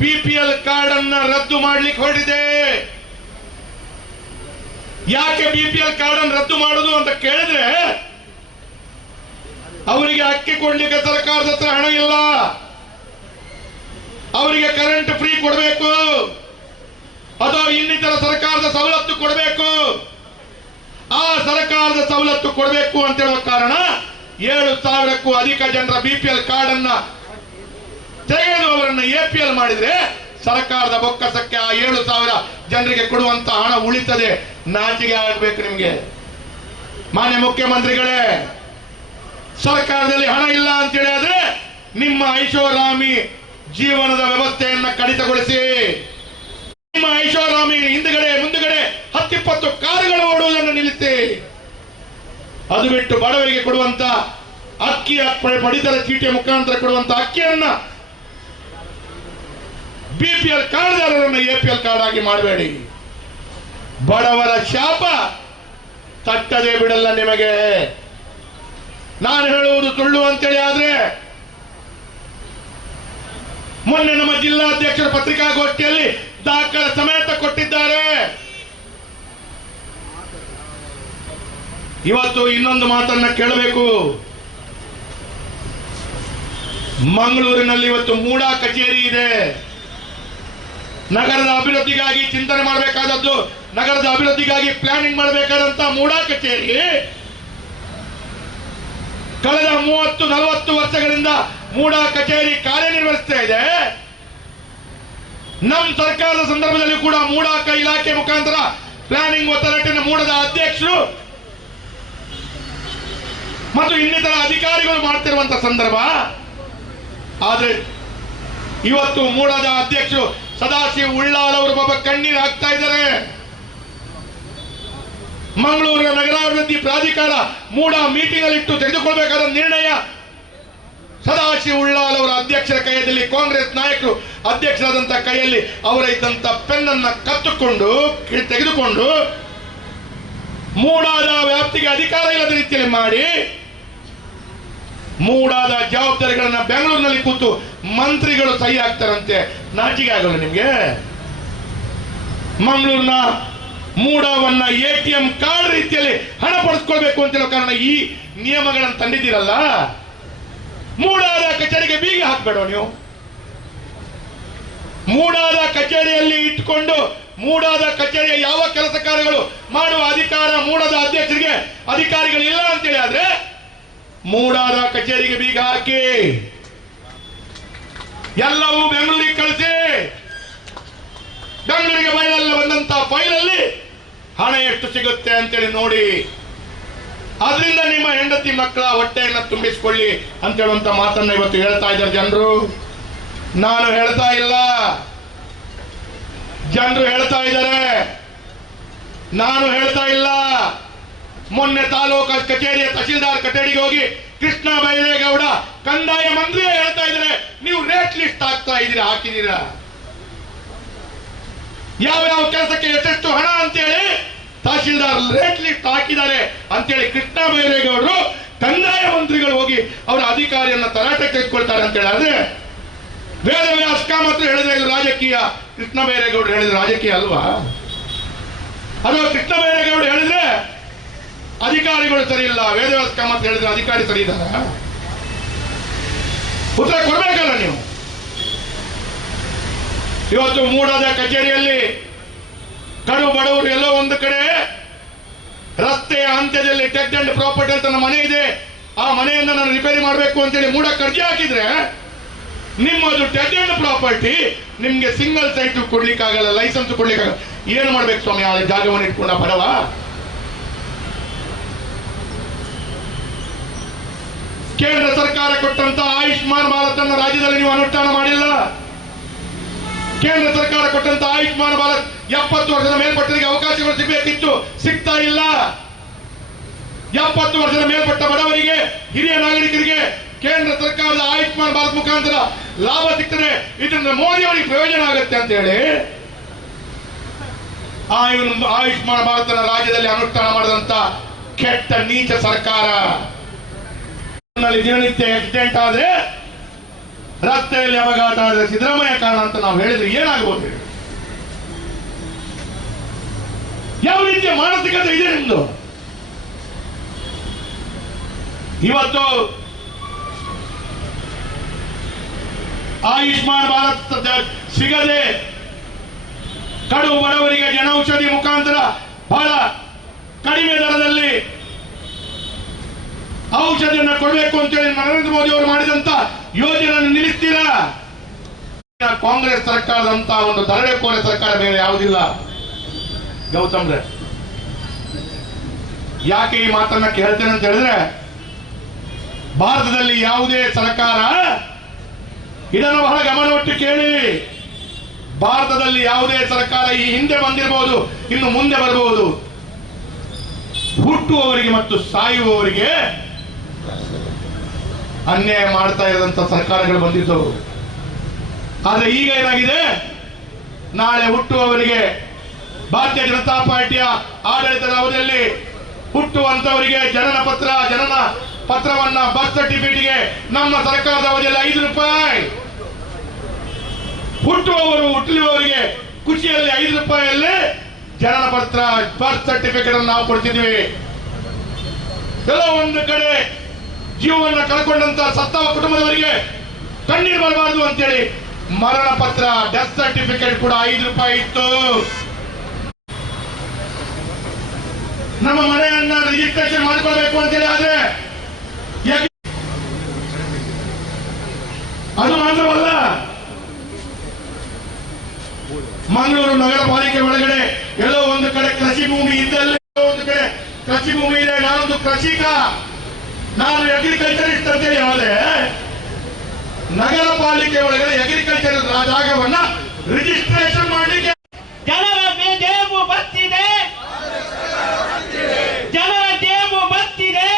BPL ಕಾರ್ಡ್ ಅನ್ನ ರದ್ದು ಮಾಡ್ಲಿಕ್ಕೆ ಹೊರಟಿದೆ. ಯಾಕೆ BPL ಕಾರ್ಡ್ ಅನ್ನು ರದ್ದು ಮಾಡುದು ಅಂತ ಕೇಳಿದ್ರೆ, ಅವರಿಗೆ ಅಕ್ಕಿ ಕೊಡ್ಲಿಕ್ಕೆ ಸರ್ಕಾರದ ಹತ್ರ ಹಣ ಇಲ್ಲ, ಅವರಿಗೆ ಕರೆಂಟ್ ಫ್ರೀ ಕೊಡಬೇಕು ಅಥವಾ ಇನ್ನಿತರ ಸರ್ಕಾರದ ಸವಲತ್ತು ಕೊಡಬೇಕು. ಆ ಸರ್ಕಾರದ ಸವಲತ್ತು ಕೊಡಬೇಕು ಅಂತ ಹೇಳುವ ಕಾರಣ 7,000ಕ್ಕೂ ಅಧಿಕ ಜನರ BPL ಕಾರ್ಡ್ ಅನ್ನ ತೆಗೆದು ಅವರನ್ನು APL ಮಾಡಿದ್ರೆ ಸರ್ಕಾರದ ಬೊಕ್ಕಸಕ್ಕೆ ಆ 7,000 ಜನರಿಗೆ ಕೊಡುವಂತ ಹಣ ಉಳಿತದೆ. ನಾಚಿಕೆ ಆಗಬೇಕು ನಿಮ್ಗೆ. ಮಾನ್ಯ ಮುಖ್ಯಮಂತ್ರಿಗಳೇ, ಸರ್ಕಾರದಲ್ಲಿ ಹಣ ಇಲ್ಲ ಅಂತೇಳಿ ಆದ್ರೆ ನಿಮ್ಮ ಐಷಾರಾಮಿ ಜೀವನದ ವ್ಯವಸ್ಥೆಯನ್ನ ಕಡಿತಗೊಳಿಸಿ, ನಿಮ್ಮ ಐಷಾರಾಮಿ ಹಿಂದುಗಡೆ ಮುಂದುಗಡೆ 10-20 ಕಾರುಗಳು ಓಡುವುದನ್ನು ನಿಲ್ಲಿಸಿ. ಅದು ಬಿಟ್ಟು ಬಡವರಿಗೆ ಕೊಡುವಂತ ಅಕ್ಕಿ ಪಡಿತರ ಚೀಟಿಯ ಮುಖಾಂತರ ಕೊಡುವಂತ ಅಕ್ಕಿಯನ್ನ BPL ಕಾರ್ಡ್ದಾರರನ್ನು APL ಕಾರ್ಡ್ ಆಗಿ ಮಾಡಬೇಡಿ. ಬಡವರ ಶಾಪ ತಟ್ಟದೆ ಬಿಡಲ್ಲ ನಿಮಗೆ. ನಾನು ಹೇಳುವುದು ಸುಳ್ಳು ಅಂತೇಳಿ ಆದ್ರೆ, ಮೊನ್ನೆ ನಮ್ಮ ಜಿಲ್ಲಾಧ್ಯಕ್ಷರ ಪತ್ರಿಕಾಗೋಷ್ಠಿಯಲ್ಲಿ ದಾಖಲೆ ಸಮೇತ ಕೊಟ್ಟಿದ್ದಾರೆ. ಇವತ್ತು ಇನ್ನೊಂದು ಮಾತನ್ನ ಕೇಳಬೇಕು. ಮಂಗಳೂರಿನಲ್ಲಿ ಇವತ್ತು ಮೂಡಾ ಕಚೇರಿ ಇದೆ. ನಗರದ ಅಭಿವೃದ್ಧಿಗಾಗಿ ಚಿಂತನೆ ಮಾಡಬೇಕಾದದ್ದು, ನಗರದ ಅಭಿವೃದ್ಧಿಗಾಗಿ ಪ್ಲಾನಿಂಗ್ ಮಾಡಬೇಕಾದಂತ ಮೂಡಾ ಕಚೇರಿ ಕಳೆದ 30-40 ವರ್ಷಗಳಿಂದ ಮೂಡಾ ಕಚೇರಿ ಕಾರ್ಯನಿರ್ವಹಿಸ್ತಾ ಇದೆ. ನಮ್ಮ ಸರ್ಕಾರದ ಸಂದರ್ಭದಲ್ಲಿ ಕೂಡ ಮೂಡಾ ಇಲಾಖೆ ಮುಖಾಂತರ ಪ್ಲಾನಿಂಗ್ ಅಥಾರಿಟಿನ ಮೂಡದ ಅಧ್ಯಕ್ಷರು ಮತ್ತು ಇನ್ನಿತರ ಅಧಿಕಾರಿಗಳು ಮಾಡ್ತಿರುವಂತಹ ಸಂದರ್ಭ. ಆದ್ರೆ ಇವತ್ತು ಮೂಡದ ಅಧ್ಯಕ್ಷರು ಸದಾಶಿವ ಉಳ್ಳಾಲ್ ಅವರು ಪಾಪ ಕಣ್ಣೀರು ಹಾಕ್ತಾ ಇದ್ದಾರೆ. ಮಂಗಳೂರಿನ ನಗರಾಭಿವೃದ್ಧಿ ಪ್ರಾಧಿಕಾರ ಮೂಡಾ ಮೀಟಿಂಗ್ ಅಲ್ಲಿ ಇಟ್ಟು ತೆಗೆದುಕೊಳ್ಬೇಕಾದ ನಿರ್ಣಯ ಸದಾಶಿವ ಉಳ್ಳಾಲ್ ಅವರ ಅಧ್ಯಕ್ಷರ ಕೈಯಲ್ಲಿ, ಕಾಂಗ್ರೆಸ್ ನಾಯಕರು ಅಧ್ಯಕ್ಷರಾದಂತಹ ಕೈಯಲ್ಲಿ ಅವರ ಇದ್ದಂತ ಪೆನ್ ಅನ್ನ ಕತ್ತುಕೊಂಡು ತೆಗೆದುಕೊಂಡು ಮೂಡಾದ ವ್ಯಾಪ್ತಿಗೆ ಅಧಿಕಾರ ಇಲ್ಲದ ರೀತಿಯಲ್ಲಿ ಮಾಡಿ ಮೂಡಾದ ಜವಾಬ್ದಾರಿಗಳನ್ನ ಬೆಂಗಳೂರಿನಲ್ಲಿ ಕೂತು ಮಂತ್ರಿಗಳು ಸಹಿ ಹಾಕ್ತಾರಂತೆ. ನಾಚಿಕೆ ಆಗಲ್ಲ ನಿಮ್ಗೆ? ಮಂಗಳೂರಿನ ಮೂಡಾವನ್ನ ATM ಕಾರ್ಡ್ ರೀತಿಯಲ್ಲಿ ಹಣ ಪಡಿಸ್ಕೊಳ್ಬೇಕು ಅಂತ ಹೇಳೋ ಕಾರಣ ಈ ನಿಯಮಗಳನ್ನು ತಂದಿದ್ದೀರಲ್ಲ. ಮೂಡಾದ ಕಚೇರಿಗೆ ಬೀಗ ಹಾಕ್ಬೇಡ ನೀವು. ಮೂಡಾದ ಕಚೇರಿಯಲ್ಲಿ ಇಟ್ಕೊಂಡು ಮೂಡಾದ ಕಚೇರಿಯ ಯಾವ ಕೆಲಸ ಕಾರ್ಯಗಳು ಮಾಡುವ ಅಧಿಕಾರ ಮೂಡಾದ ಅಧ್ಯಕ್ಷರಿಗೆ ಅಧಿಕಾರಿಗಳಿಲ್ಲ ಅಂತೇಳಿ ಆದ್ರೆ ಮೂಡಾದ ಕಚೇರಿಗೆ ಬೀಗ ಹಾಕಿ ಎಲ್ಲವೂ ಬೆಂಗಳೂರಿಗೆ ಕಳಿಸಿ. ಬೆಂಗಳೂರಿಗೆ ಫೈಲಲ್ಲಿ ಬಂದಂತ ಫೈಲಲ್ಲಿ ಹಣ ಎಷ್ಟು ಸಿಗುತ್ತೆ ಅಂತೇಳಿ ನೋಡಿ, ಅದರಿಂದ ನಿಮ್ಮ ಹೆಂಡತಿ ಮಕ್ಕಳ ಹೊಟ್ಟೆಯನ್ನ ತುಂಬಿಸಿಕೊಳ್ಳಿ ಅಂತ ಹೇಳುವಂತ ಮಾತನ್ನ ಇವತ್ತು ಹೇಳ್ತಾ ಇದ್ದಾರೆ ಜನರು. ನಾನು ಹೇಳ್ತಾ ಇಲ್ಲ, ಜನರು ಹೇಳ್ತಾ ಇದ್ದಾರೆ, ನಾನು ಹೇಳ್ತಾ ಇಲ್ಲ. ಮೊನ್ನೆ ತಾಲೂಕು ಕಚೇರಿಯ ತಹಶೀಲ್ದಾರ್ ಕಚೇರಿಗೆ ಹೋಗಿ ಕೃಷ್ಣ ಬೈರೇಗೌಡ ಕಂದಾಯ ಮಂತ್ರಿ ಹೇಳ್ತಾ ಇದ್ದಾರೆ, ನೀವು ರೇಟ್ ಲಿಸ್ಟ್ ಹಾಕಿದ್ದೀರಾ, ಯಾವ ಕೆಲಸಕ್ಕೆ ಎಷ್ಟೆಷ್ಟು ಹಣ ಅಂತೇಳಿ ತಹಶೀಲ್ದಾರ್ ರೇಟ್ ಲಿಸ್ಟ್ ಹಾಕಿದ್ದಾರೆ ಅಂತೇಳಿ ಕೃಷ್ಣ ಬೈರೇಗೌಡರು ಕಂದಾಯ ಮಂತ್ರಿಗಳು ಹೋಗಿ ಅವರ ಅಧಿಕಾರಿಯನ್ನ ತರಾಟೆ ತೆಗೆದುಕೊಳ್ತಾರೆ ಅಂತೇಳಿ. ಆದ್ರೆ ವೇದವ್ಯಾಸ ಕಾಮತ್ ಹೇಳಿದ್ರೆ ಇದು ರಾಜಕೀಯ, ಕೃಷ್ಣ ಬೈರೇಗೌಡರು ಹೇಳಿದ್ರೆ ರಾಜಕೀಯ ಅಲ್ವಾ? ಅದು ಕೃಷ್ಣ ಬೈರೇಗೌಡರು ಹೇಳಿದ್ರೆ ಅಧಿಕಾರಿಗಳು ಸರಿ ಇಲ್ಲ, ವೇದವ್ಯಾಸ ಕಾಮತ್ ಹೇಳಿದ್ರೆ ಅಧಿಕಾರಿ ಸರಿ ಇದ್ದಾರ? ಉತ್ತರ ಕೊಡ್ಬೇಕಲ್ಲ ನೀವು. ಇವತ್ತು ಮೂಡಾದ ಕಚೇರಿಯಲ್ಲಿ ಕಡು ಬಡವರು ಎಲ್ಲೋ ಒಂದು ಕಡೆ ರಸ್ತೆಯ ಅಂತ್ಯದಲ್ಲಿ ಟೆಕ್ ಅಂಡ್ ಪ್ರಾಪರ್ಟಿ ಅಂತ ನನ್ನ ಮನೆ ಇದೆ, ಆ ಮನೆಯನ್ನ ನಾನು ರಿಪೇರಿ ಮಾಡಬೇಕು ಅಂತೇಳಿ ಮೂಡಕ್ಕೆ ಅರ್ಜಿ ಹಾಕಿದ್ರೆ ನಿಮ್ಮದು ಟೆಕ್ ಅಂಡ್ ಪ್ರಾಪರ್ಟಿ ನಿಮ್ಗೆ ಸಿಂಗಲ್ ಸೈಟ್ ಕೊಡ್ಲಿಕ್ಕಾಗಲ್ಲ, ಲೈಸೆನ್ಸ್ ಕೊಡ್ಲಿಕ್ಕಾಗಲ್ಲ. ಏನು ಮಾಡ್ಬೇಕು ಸ್ವಾಮಿ ಆ ಜಾಗವನ್ನು ಇಟ್ಕೊಂಡ ಬಡವ? ಕೇಂದ್ರ ಸರ್ಕಾರ ಕೊಟ್ಟಂತ ಆಯುಷ್ಮಾನ್ ಭಾರತ್ ಅನ್ನು ರಾಜ್ಯದಲ್ಲಿ ನೀವು ಅನುಷ್ಠಾನ ಮಾಡಿಲ್ಲ. ಕೇಂದ್ರ ಸರ್ಕಾರ ಕೊಟ್ಟಂತ ಆಯುಷ್ಮಾನ್ ಭಾರತ್ 70 ವರ್ಷದ ಮೇಲ್ಪಟ್ಟರಿಗೆ ಅವಕಾಶಗಳು ಸಿಗಬೇಕಿತ್ತು, ಸಿಗ್ತಾ ಇಲ್ಲ. 70 ವರ್ಷದ ಮೇಲ್ಪಟ್ಟ ಬಡವರಿಗೆ, ಹಿರಿಯ ನಾಗರಿಕರಿಗೆ ಕೇಂದ್ರ ಸರ್ಕಾರದ ಆಯುಷ್ಮಾನ್ ಭಾರತ್ ಮುಖಾಂತರ ಲಾಭ ಸಿಗ್ತದೆ, ಇದರಿಂದ ಮೋದಿ ಅವರಿಗೆ ಪ್ರಯೋಜನ ಆಗುತ್ತೆ ಅಂತ ಹೇಳಿ ಆಯುಷ್ಮಾನ್ ಭಾರತನ ರಾಜ್ಯದಲ್ಲಿ ಅನುಷ್ಠಾನ ಮಾಡಿದಂತ ಕೆಟ್ಟ ನೀಚ ಸರ್ಕಾರ ದಿನನಿತ್ಯ ಆಕ್ಸಿಡೆಂಟ್ ಆದ್ರೆ, ರಸ್ತೆಯಲ್ಲಿ ಅಪಘಾತ ಆದ್ರೆ ಸಿದ್ದರಾಮಯ್ಯ ಕಾರಣ ಅಂತ ನಾವು ಹೇಳಿದ್ರೆ ಏನಾಗಬಹುದು? ಯಾವ ರೀತಿಯ ಮಾನಸಿಕತೆ ಇದೆ ನಿಮ್ದು? ಇವತ್ತು ಆಯುಷ್ಮಾನ್ ಭಾರತ್ ಸಿಗದೆ ಕಡು ಬಡವರಿಗೆ ಜನೌಷಧಿ ಮುಖಾಂತರ ಬಹಳ ಕಡಿಮೆ ದರದಲ್ಲಿ ಔಷಧಿಯನ್ನು ಕೊಡಬೇಕು ಅಂತೇಳಿ ನರೇಂದ್ರ ಮೋದಿ ಅವರು ಮಾಡಿದಂತ ಯೋಜನೆಯನ್ನು ನಿಲ್ಲಿಸ್ತೀರಾ? ಕಾಂಗ್ರೆಸ್ ಸರ್ಕಾರದಂತ ಒಂದು ದರೋಡೆಕೋರ ಸರ್ಕಾರ ಬೇರೆ ಯಾವುದಿಲ್ಲ. ಗೌತಮ್ರೆ, ಯಾಕೆ ಈ ಮಾತನ್ನ ಕೇಳ್ತೇನೆ ಅಂತ ಹೇಳಿದ್ರೆ, ಭಾರತದಲ್ಲಿ ಯಾವುದೇ ಸರ್ಕಾರ, ಇದನ್ನು ಬಹಳ ಗಮನವಿಟ್ಟು ಕೇಳಿ, ಭಾರತದಲ್ಲಿ ಯಾವುದೇ ಸರ್ಕಾರ ಈ ಹಿಂದೆ ಬಂದಿರಬಹುದು, ಇನ್ನು ಮುಂದೆ ಬರಬಹುದು, ಹುಟ್ಟುವವರಿಗೆ ಮತ್ತು ಸಾಯುವವರಿಗೆ ಅನ್ಯಾಯ ಮಾಡ್ತಾ ಇರೋದಂತ ಸರ್ಕಾರಗಳು ಬಂದಿದ್ದವು. ಆದ್ರೆ ಈಗ ಏನಾಗಿದೆ, ನಾಳೆ ಹುಟ್ಟುವವರಿಗೆ ಭಾರತೀಯ ಜನತಾ ಪಾರ್ಟಿಯ ಆಡಳಿತದ ಅವಧಿಯಲ್ಲಿ ಹುಟ್ಟುವಂತವರಿಗೆ ಜನನ ಪತ್ರವನ್ನ ಬರ್ತ್ ಸರ್ಟಿಫಿಕೇಟ್ಗೆ ನಮ್ಮ ಸರ್ಕಾರದ ಅವಧಿಯಲ್ಲಿ 5 ರೂಪಾಯಿ, ಹುಟ್ಟುವವರಿಗೆ ಖುಷಿಯಲ್ಲಿ 5 ರೂಪಾಯಿಯಲ್ಲಿ ಜನನ ಪತ್ರ ಬರ್ತ್ ಸರ್ಟಿಫಿಕೇಟ್ ಅನ್ನು ನಾವು ಕೊಡ್ತಿದ್ವಿ. ಎಲ್ಲ ಒಂದು ಕಡೆ ಜೀವವನ್ನು ಕಳ್ಕೊಂಡಂತ ಸತ್ತವ ಕುಟುಂಬದವರಿಗೆ ಕಣ್ಣೀರು ಬರಬಾರದು ಅಂತೇಳಿ ಮರಣ ಪತ್ರ ಡೆತ್ ಸರ್ಟಿಫಿಕೇಟ್ ಕೂಡ 5 ರೂಪಾಯಿ ಇತ್ತು. ನಮ್ಮ ಮನೆಯನ್ನ ರಿಜಿಸ್ಟ್ರೇಷನ್ ಮಾಡ್ಕೊಳ್ಬೇಕು ಅಂತೇಳಿ ಆದ್ರೆ ಅದು ಮಾತ್ರವಲ್ಲ, ಮಂಗಳೂರು ನಗರ ಪಾಲಿಕೆ ಒಳಗಡೆ ಎಲ್ಲೋ ಒಂದು ಕಡೆ ಕೃಷಿ ಭೂಮಿ ಇದ್ದಲ್ಲಿ, ಒಂದು ಕಡೆ ಕೃಷಿ ಭೂಮಿ ಇದೆ, ನಾನೊಂದು ಕೃಷಿಕ, ನಾನು ಅಗ್ರಿಕಲ್ಚರಿಸ್ಟ್ ಅಂತೇಳಿ ಆದ್ರೆ ನಗರ ಪಾಲಿಕೆ ಒಳಗಡೆ ಅಗ್ರಿಕಲ್ಚರ್ ಜಾಗವನ್ನ ರಿಜಿಸ್ಟ್ರೇಷನ್ ಮಾಡಲಿಕ್ಕೆ ಜನರ ಜೇಬು ಬತ್ತಿದೆ, ಜನರ ಜೇಬು ಬತ್ತಿದೆ,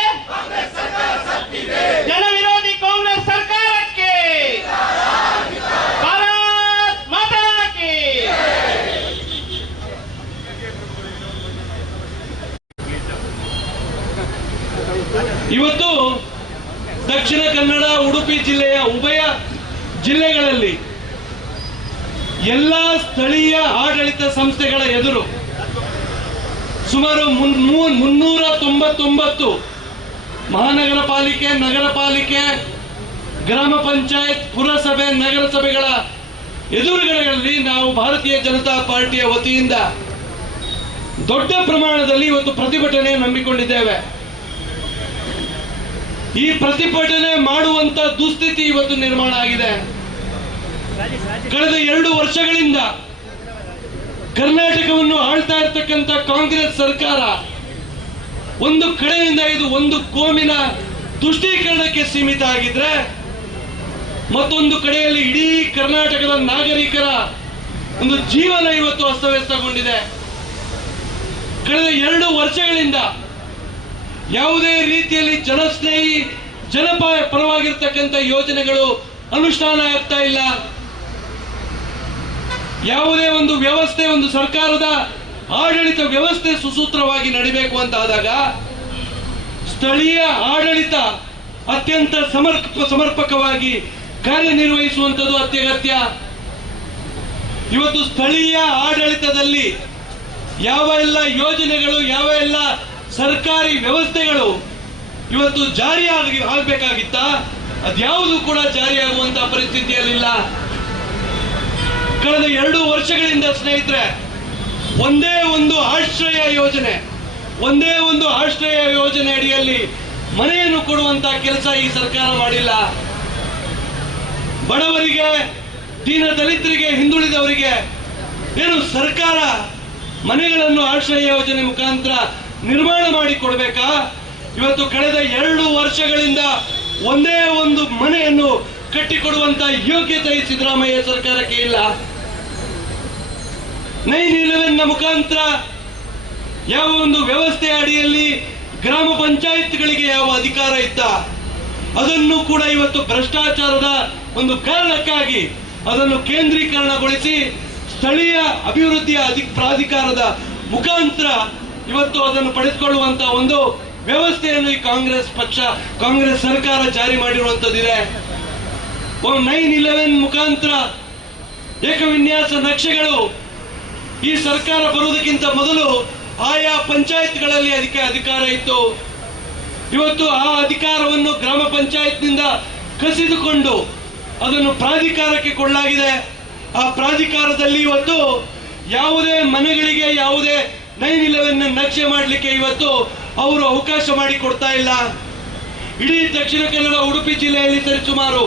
ಜನ ವಿರೋಧಿ ಕಾಂಗ್ರೆಸ್ ಸರ್ಕಾರಕ್ಕೆ ಭಾರತ್ ಮಾತಾ ಕಿ. ಇವತ್ತು ದಕ್ಷಿಣ ಕನ್ನಡ, ಉಡುಪಿ ಜಿಲ್ಲೆಯ ಉಭಯ ಜಿಲ್ಲೆಗಳಲ್ಲಿ ಎಲ್ಲಾ ಸ್ಥಳೀಯ ಆಡಳಿತ ಸಂಸ್ಥೆಗಳ ಎದುರು ಸುಮಾರು 399 ಮಹಾನಗರ ಪಾಲಿಕೆ, ನಗರ ಪಾಲಿಕೆ, ಗ್ರಾಮ ಪಂಚಾಯತ್, ಪುರಸಭೆ, ನಗರಸಭೆಗಳ ಎದುರುಗಡೆಗಳಲ್ಲಿ ನಾವು ಭಾರತೀಯ ಜನತಾ ಪಾರ್ಟಿಯ ವತಿಯಿಂದ ದೊಡ್ಡ ಪ್ರಮಾಣದಲ್ಲಿ ಇವತ್ತು ಪ್ರತಿಭಟನೆ ನಂಬಿಕೊಂಡಿದ್ದೇವೆ. ಈ ಪ್ರತಿಭಟನೆ ಮಾಡುವಂತ ದುಸ್ಥಿತಿ ಇವತ್ತು ನಿರ್ಮಾಣ ಆಗಿದೆ. ಕಳೆದ 2 ವರ್ಷಗಳಿಂದ ಕರ್ನಾಟಕವನ್ನು ಆಳ್ತಾ ಇರ್ತಕ್ಕಂಥ ಕಾಂಗ್ರೆಸ್ ಸರ್ಕಾರ ಒಂದು ಕಡೆಯಿಂದ ಇದು ಒಂದು ಕೋಮಿನ ತುಷ್ಟೀಕರಣಕ್ಕೆ ಸೀಮಿತ ಆಗಿದ್ರೆ, ಮತ್ತೊಂದು ಕಡೆಯಲ್ಲಿ ಇಡೀ ಕರ್ನಾಟಕದ ನಾಗರಿಕರ ಒಂದು ಜೀವನ ಇವತ್ತು ಅಸ್ತವ್ಯಸ್ತಗೊಂಡಿದೆ. ಕಳೆದ 2 ವರ್ಷಗಳಿಂದ ಯಾವುದೇ ರೀತಿಯಲ್ಲಿ ಜನಸ್ನೇಹಿ, ಪರವಾಗಿರ್ತಕ್ಕಂಥ ಯೋಜನೆಗಳು ಅನುಷ್ಠಾನ ಆಗ್ತಾ ಇಲ್ಲ. ಯಾವುದೇ ಒಂದು ವ್ಯವಸ್ಥೆ, ಒಂದು ಸರ್ಕಾರದ ಆಡಳಿತ ವ್ಯವಸ್ಥೆ ಸುಸೂತ್ರವಾಗಿ ನಡಿಬೇಕು ಅಂತ ಆದಾಗ ಸ್ಥಳೀಯ ಆಡಳಿತ ಅತ್ಯಂತ ಸಮರ್ಪಕವಾಗಿ ಕಾರ್ಯನಿರ್ವಹಿಸುವಂಥದ್ದು ಅತ್ಯಗತ್ಯ. ಇವತ್ತು ಸ್ಥಳೀಯ ಆಡಳಿತದಲ್ಲಿ ಯಾವ ಎಲ್ಲ ಯೋಜನೆಗಳು, ಯಾವ ಎಲ್ಲ ಸರ್ಕಾರಿ ವ್ಯವಸ್ಥೆಗಳು ಇವತ್ತು ಜಾರಿ ಆಗಬೇಕಾಗಿತ್ತ, ಅದ್ಯಾವುದು ಕೂಡ ಜಾರಿಯಾಗುವಂತಹ ಪರಿಸ್ಥಿತಿಯಲ್ಲಿಲ್ಲ. ಕಳೆದ 2 ವರ್ಷಗಳಿಂದ ಸ್ನೇಹಿತರೆ, ಒಂದೇ ಒಂದು ಆಶ್ರಯ ಯೋಜನೆ ಅಡಿಯಲ್ಲಿ ಮನೆಯನ್ನು ಕೊಡುವಂತಹ ಕೆಲಸ ಈ ಸರ್ಕಾರ ಮಾಡಿಲ್ಲ. ಬಡವರಿಗೆ, ದೀನ ದಲಿತರಿಗೆ, ಹಿಂದುಳಿದವರಿಗೆ ಏನು ಸರ್ಕಾರ ಮನೆಗಳನ್ನು ಆಶ್ರಯ ಯೋಜನೆ ಮುಖಾಂತರ ನಿರ್ಮಾಣ ಮಾಡಿ ಕೊಡಬೇಕಾ? ಇವತ್ತು ಕಳೆದ 2 ವರ್ಷಗಳಿಂದ ಒಂದೇ ಒಂದು ಮನೆಯನ್ನು ಕಟ್ಟಿಕೊಡುವಂತ ಯೋಗ್ಯತೆ ಈ ಸಿದ್ದರಾಮಯ್ಯ ಸರ್ಕಾರಕ್ಕೆ ಇಲ್ಲ. 9/11 ಮುಖಾಂತರ ಯಾವ ಒಂದು ವ್ಯವಸ್ಥೆ ಅಡಿಯಲ್ಲಿ ಗ್ರಾಮ ಪಂಚಾಯತ್ಗಳಿಗೆ ಯಾವ ಅಧಿಕಾರ ಇತ್ತ, ಅದನ್ನು ಕೂಡ ಇವತ್ತು ಭ್ರಷ್ಟಾಚಾರದ ಒಂದು ಕಾರಣಕ್ಕಾಗಿ ಅದನ್ನು ಕೇಂದ್ರೀಕರಣಗೊಳಿಸಿ ಸ್ಥಳೀಯ ಅಭಿವೃದ್ಧಿಯ ಪ್ರಾಧಿಕಾರದ ಮುಖಾಂತರ ಇವತ್ತು ಅದನ್ನು ಪಡೆದುಕೊಳ್ಳುವಂತ ಒಂದು ವ್ಯವಸ್ಥೆಯನ್ನು ಈ ಕಾಂಗ್ರೆಸ್ ಸರ್ಕಾರ ಜಾರಿ ಮಾಡಿರುವಂತದ್ದಿದೆ. 9/11 ಮುಖಾಂತರ ಏಕವಿನ್ಯಾಸ ನಕ್ಷೆಗಳು ಈ ಸರ್ಕಾರ ಬರುವುದಕ್ಕಿಂತ ಮೊದಲು ಆಯಾ ಪಂಚಾಯತ್ಗಳಲ್ಲಿ ಅದಕ್ಕೆ ಅಧಿಕಾರ ಇತ್ತು. ಇವತ್ತು ಆ ಅಧಿಕಾರವನ್ನು ಗ್ರಾಮ ಪಂಚಾಯತ್ನಿಂದ ಕಸಿದುಕೊಂಡು ಅದನ್ನು ಪ್ರಾಧಿಕಾರಕ್ಕೆ ಕೊಡಲಾಗಿದೆ. ಆ ಪ್ರಾಧಿಕಾರದಲ್ಲಿ ಇವತ್ತು ಯಾವುದೇ ಮನೆಗಳಿಗೆ ಯಾವುದೇ 9/11 ನಕ್ಷೆ ಮಾಡಲಿಕ್ಕೆ ಇವತ್ತು ಅವರು ಅವಕಾಶ ಮಾಡಿಕೊಡ್ತಾ ಇಲ್ಲ. ಇಡೀ ದಕ್ಷಿಣ ಕನ್ನಡ ಉಡುಪಿ ಜಿಲ್ಲೆಯಲ್ಲಿ ಸರಿಸುಮಾರು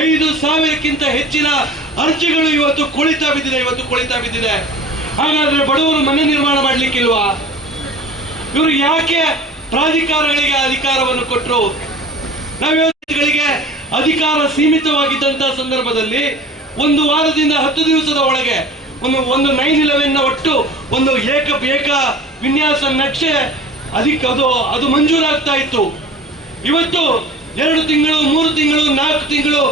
5,000ಕ್ಕಿಂತ ಹೆಚ್ಚಿನ ಅರ್ಜಿಗಳು ಇವತ್ತು ಕೊಳಿತಾ ಬಿದ್ದಿದೆ. ಹಾಗಾದ್ರೆ ಬಡವರು ಮನೆ ನಿರ್ಮಾಣ ಮಾಡ್ಲಿಕ್ಕಿಲ್ವಾ? ಇವರು ಯಾಕೆ ಪ್ರಾಧಿಕಾರಗಳಿಗೆ ಅಧಿಕಾರವನ್ನು ಕೊಟ್ಟರು? ನಾವ್ಗಳಿಗೆ ಅಧಿಕಾರ ಸೀಮಿತವಾಗಿದ್ದಂತಹ ಸಂದರ್ಭದಲ್ಲಿ ಒಂದು ವಾರದಿಂದ 10 ದಿವಸದ ಒಳಗೆ ಒಂದು 9/11 ಒಟ್ಟು ಒಂದು ಏಕ ವಿನ್ಯಾಸ ನಕ್ಷೆ ಅದು ಮಂಜೂರಾಗ್ತಾ ಇತ್ತು. ಇವತ್ತು 2 ತಿಂಗಳು, 3 ತಿಂಗಳು, 4 ತಿಂಗಳು,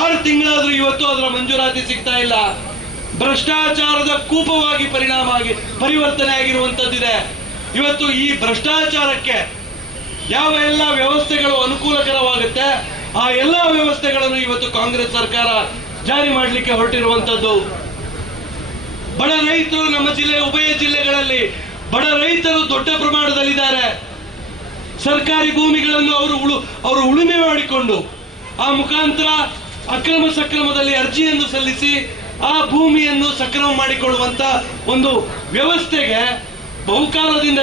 6 ತಿಂಗಳಾದ್ರೂ ಇವತ್ತು ಅದರ ಮಂಜೂರಾತಿ ಸಿಗ್ತಾ ಇಲ್ಲ. ಭ್ರಷ್ಟಾಚಾರದ ಕೂಪವಾಗಿ ಪರಿವರ್ತನೆ ಆಗಿರುವಂತದ್ದಿದೆ. ಇವತ್ತು ಈ ಭ್ರಷ್ಟಾಚಾರಕ್ಕೆ ಯಾವ ಎಲ್ಲ ವ್ಯವಸ್ಥೆಗಳು ಅನುಕೂಲಕರವಾಗುತ್ತೆ ಆ ಎಲ್ಲ ವ್ಯವಸ್ಥೆಗಳನ್ನು ಇವತ್ತು ಕಾಂಗ್ರೆಸ್ ಸರ್ಕಾರ ಜಾರಿ ಮಾಡಲಿಕ್ಕೆ ಹೊರಟಿರುವಂತದ್ದು. ಬಡ ರೈತರು ನಮ್ಮ ಉಭಯ ಜಿಲ್ಲೆಗಳಲ್ಲಿ ಬಡ ರೈತರು ದೊಡ್ಡ ಪ್ರಮಾಣದಲ್ಲಿದ್ದಾರೆ. ಸರ್ಕಾರಿ ಭೂಮಿಗಳನ್ನು ಅವರು ಉಳುಮೆ ಮಾಡಿಕೊಂಡು ಆ ಮುಖಾಂತರ ಅಕ್ರಮ ಸಕ್ರಮದಲ್ಲಿ ಅರ್ಜಿಯನ್ನು ಸಲ್ಲಿಸಿ ಆ ಭೂಮಿಯನ್ನು ಸಕ್ರಮ ಮಾಡಿಕೊಳ್ಳುವಂತ ಒಂದು ವ್ಯವಸ್ಥೆಗೆ ಬಹುಕಾಲದಿಂದ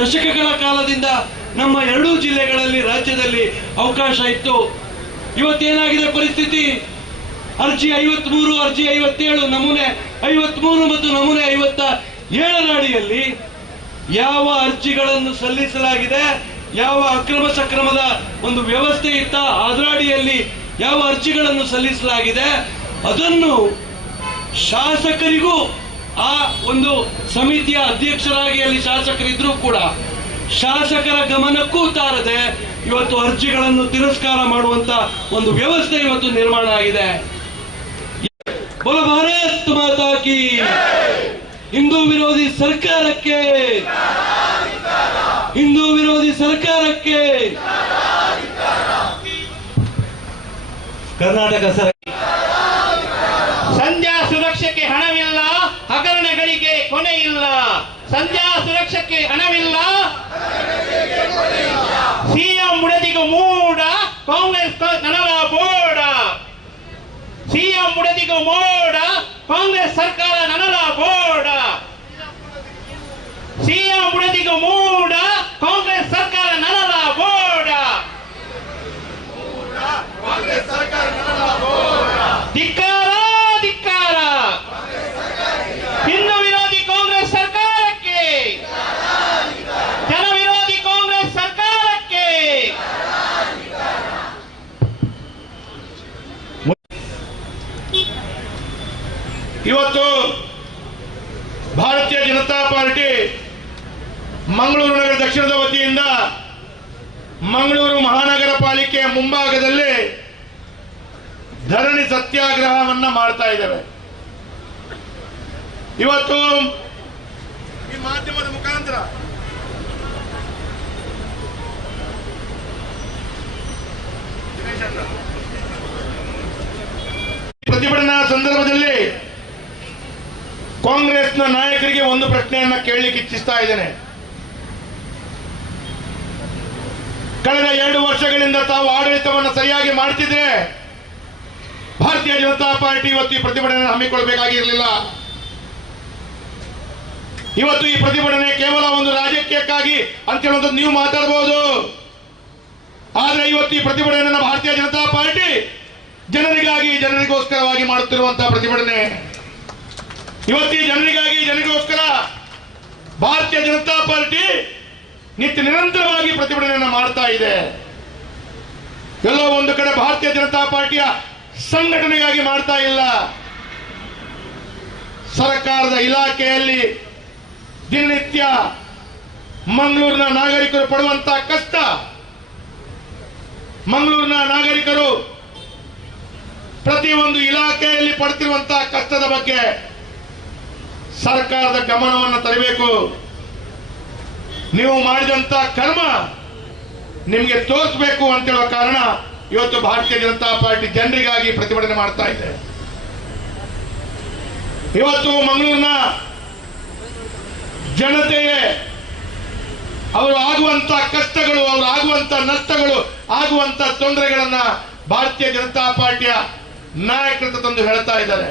ದಶಕಗಳ ಕಾಲದಿಂದ ನಮ್ಮ 2 ಜಿಲ್ಲೆಗಳಲ್ಲಿ ರಾಜ್ಯದಲ್ಲಿ ಅವಕಾಶ ಇತ್ತು. ಇವತ್ತೇನಾಗಿದೆ ಪರಿಸ್ಥಿತಿ? ಅರ್ಜಿ 53, ಅರ್ಜಿ 57, ನಮೂನೆ 53 ಮತ್ತು ನಮೂನೆ 57 ಅಡಿಯಲ್ಲಿ ಯಾವ ಅರ್ಜಿಗಳನ್ನು ಸಲ್ಲಿಸಲಾಗಿದೆ, ಯಾವ ಅಕ್ರಮ ಸಕ್ರಮದ ಒಂದು ವ್ಯವಸ್ಥೆ ಇತ್ತ ಅದರ ಅಡಿಯಲ್ಲಿ ಯಾವ ಅರ್ಜಿಗಳನ್ನು ಸಲ್ಲಿಸಲಾಗಿದೆ ಅದನ್ನು ಶಾಸಕರಿಗೂ ಆ ಒಂದು ಸಮಿತಿಯ ಅಧ್ಯಕ್ಷರಾಗಿ ಅಲ್ಲಿ ಶಾಸಕರಿದ್ರೂ ಕೂಡ ಶಾಸಕರ ಗಮನಕ್ಕೂ ತಾರದೆ ಇವತ್ತು ಅರ್ಜಿಗಳನ್ನು ತಿರಸ್ಕಾರ ಮಾಡುವಂತ ಒಂದು ವ್ಯವಸ್ಥೆ ಇವತ್ತು ನಿರ್ಮಾಣ ಆಗಿದೆ. ಬೋಲೋ ಭಾರತ್ ಮಾತಾ ಕಿ. ಹಿಂದೂ ವಿರೋಧಿ ಸರ್ಕಾರಕ್ಕೆ, ಹಿಂದೂ ವಿರೋಧಿ ಸರ್ಕಾರಕ್ಕೆ ಕರ್ನಾಟಕ ಸರ್ಕಾರ ಸಂಧ್ಯಾ ಸುರಕ್ಷೆಗೆ ಹಣವಿಲ್ಲ, ಹಗರಣಗಳಿಗೆ ಕೊನೆ ಇಲ್ಲ. ಸಂಧ್ಯಾ ಸುರಕ್ಷೆಗೆ ಹಣವಿಲ್ಲ, ಸಿಎಂ ಮುಡದಿಗೂ ಮೂಡ, ಕಾಂಗ್ರೆಸ್ ನನರ ಬೋಡ. ಸಿಎಂ ಮುಡದಿಗೂ ಮೋಡ, ಕಾಂಗ್ರೆಸ್ ಸರ್ಕಾರ ನನರ ಬೋಡ. ಸಿಎಂ ಮುಡದಿಗೂ ಮೂಡ, ಕಾಂಗ್ರೆಸ್ ಸರ್ಕಾರ ನನರ ಬೋಡ. ಧಿಕ್ಕಾರ, ಧಿಕ್ಕಾರ ಹಿಂದೂ ವಿರೋಧಿ ಕಾಂಗ್ರೆಸ್ ಸರ್ಕಾರಕ್ಕೆ, ಜನ ವಿರೋಧಿ ಕಾಂಗ್ರೆಸ್ ಸರ್ಕಾರಕ್ಕೆ. ಇವತ್ತು ಭಾರತೀಯ ಜನತಾ ಪಾರ್ಟಿ ಮಂಗಳೂರು ನಗರ ದಕ್ಷಿಣದ ವತಿಯಿಂದ ಮಂಗಳೂರು ಮಹಾನಗರ ಪಾಲಿಕೆಯ ಮುಂಭಾಗದಲ್ಲಿ ಧರಣಿ ಸತ್ಯಾಗ್ರಹವನ್ನ ಮಾಡ್ತಾ ಇದ್ದೇವೆ. ಇವತ್ತು ಈ ಮಾಧ್ಯಮದ ಮುಖಾಂತರ ಪ್ರತಿಭಟನಾ ಸಂದರ್ಭದಲ್ಲಿ ಕಾಂಗ್ರೆಸ್ನ ನಾಯಕರಿಗೆ ಒಂದು ಪ್ರಶ್ನೆಯನ್ನ ಕೇಳಲಿಕ್ಕೆ ಇಚ್ಛಿಸ್ತಾ ಇದ್ದೇನೆ. ಕಳೆದ 2 ವರ್ಷಗಳಿಂದ ತಾವು ಆಡಳಿತವನ್ನು ಸರಿಯಾಗಿ ಮಾಡ್ತಿದ್ರೆ ಭಾರತೀಯ ಜನತಾ ಪಾರ್ಟಿ ಇವತ್ತು ಈ ಪ್ರತಿಭಟನೆ ಹಮ್ಮಿಕೊಳ್ಳಬೇಕಾಗಿರಲಿಲ್ಲ. ಇವತ್ತು ಈ ಪ್ರತಿಭಟನೆ ಕೇವಲ ಒಂದು ರಾಜಕೀಯಕ್ಕಾಗಿ ಅಂತ ಹೇಳುವಂಥದ್ದು ನೀವು ಮಾತಾಡಬಹುದು. ಆದ್ರೆ ಇವತ್ತು ಈ ಪ್ರತಿಭಟನೆಯನ್ನು ಭಾರತೀಯ ಜನತಾ ಪಾರ್ಟಿ ಜನರಿಗಾಗಿ ಜನರಿಗೋಸ್ಕರವಾಗಿ ಮಾಡುತ್ತಿರುವಂತಹ ಪ್ರತಿಭಟನೆ. ಇವತ್ತು ಈ ಜನರಿಗಾಗಿ ಜನರಿಗೋಸ್ಕರ ಭಾರತೀಯ ಜನತಾ ಪಾರ್ಟಿ ನಿತ್ಯ ನಿರಂತರವಾಗಿ ಪ್ರತಿಭಟನೆಯನ್ನು ಮಾಡ್ತಾ ಇದೆ. ಎಲ್ಲೋ ಒಂದು ಕಡೆ ಭಾರತೀಯ ಜನತಾ ಪಾರ್ಟಿಯ ಸಂಘಟನೆಗಾಗಿ ಮಾಡ್ತಾ ಇಲ್ಲ. ಸರ್ಕಾರದ ಇಲಾಖೆಯಲ್ಲಿ ದಿನನಿತ್ಯ ಮಂಗಳೂರಿನ ನಾಗರಿಕರು ಪಡುವಂತಹ ಕಷ್ಟ, ಮಂಗಳೂರಿನ ನಾಗರಿಕರು ಪ್ರತಿಯೊಂದು ಇಲಾಖೆಯಲ್ಲಿ ಪಡ್ತಿರುವಂತಹ ಕಷ್ಟದ ಬಗ್ಗೆ ಸರ್ಕಾರದ ಗಮನವನ್ನು ತರಬೇಕು. ನೀವು ಮಾಡಿದಂತ ಕರ್ಮ ನಿಮಗೆ ತೋರಿಸಬೇಕು ಅಂತ ಹೇಳುವ ಕಾರಣ ಇವತ್ತು ಭಾರತೀಯ ಜನತಾ ಪಾರ್ಟಿ ಜನರಿಗಾಗಿ ಪ್ರತಿಭಟನೆ ಮಾಡ್ತಾ ಇದೆ. ಇವತ್ತು ಮಂಗಳೂರಿನ ಜನತೆಗೆ ಅವರು ಆಗುವಂತ ಕಷ್ಟಗಳು, ಅವರು ಆಗುವಂತ ನಷ್ಟಗಳು, ಆಗುವಂತ ತೊಂದರೆಗಳನ್ನ ಭಾರತೀಯ ಜನತಾ ಪಾರ್ಟಿಯ ನಾಯಕರು ತಂದು ಹೇಳ್ತಾ ಇದ್ದಾರೆ.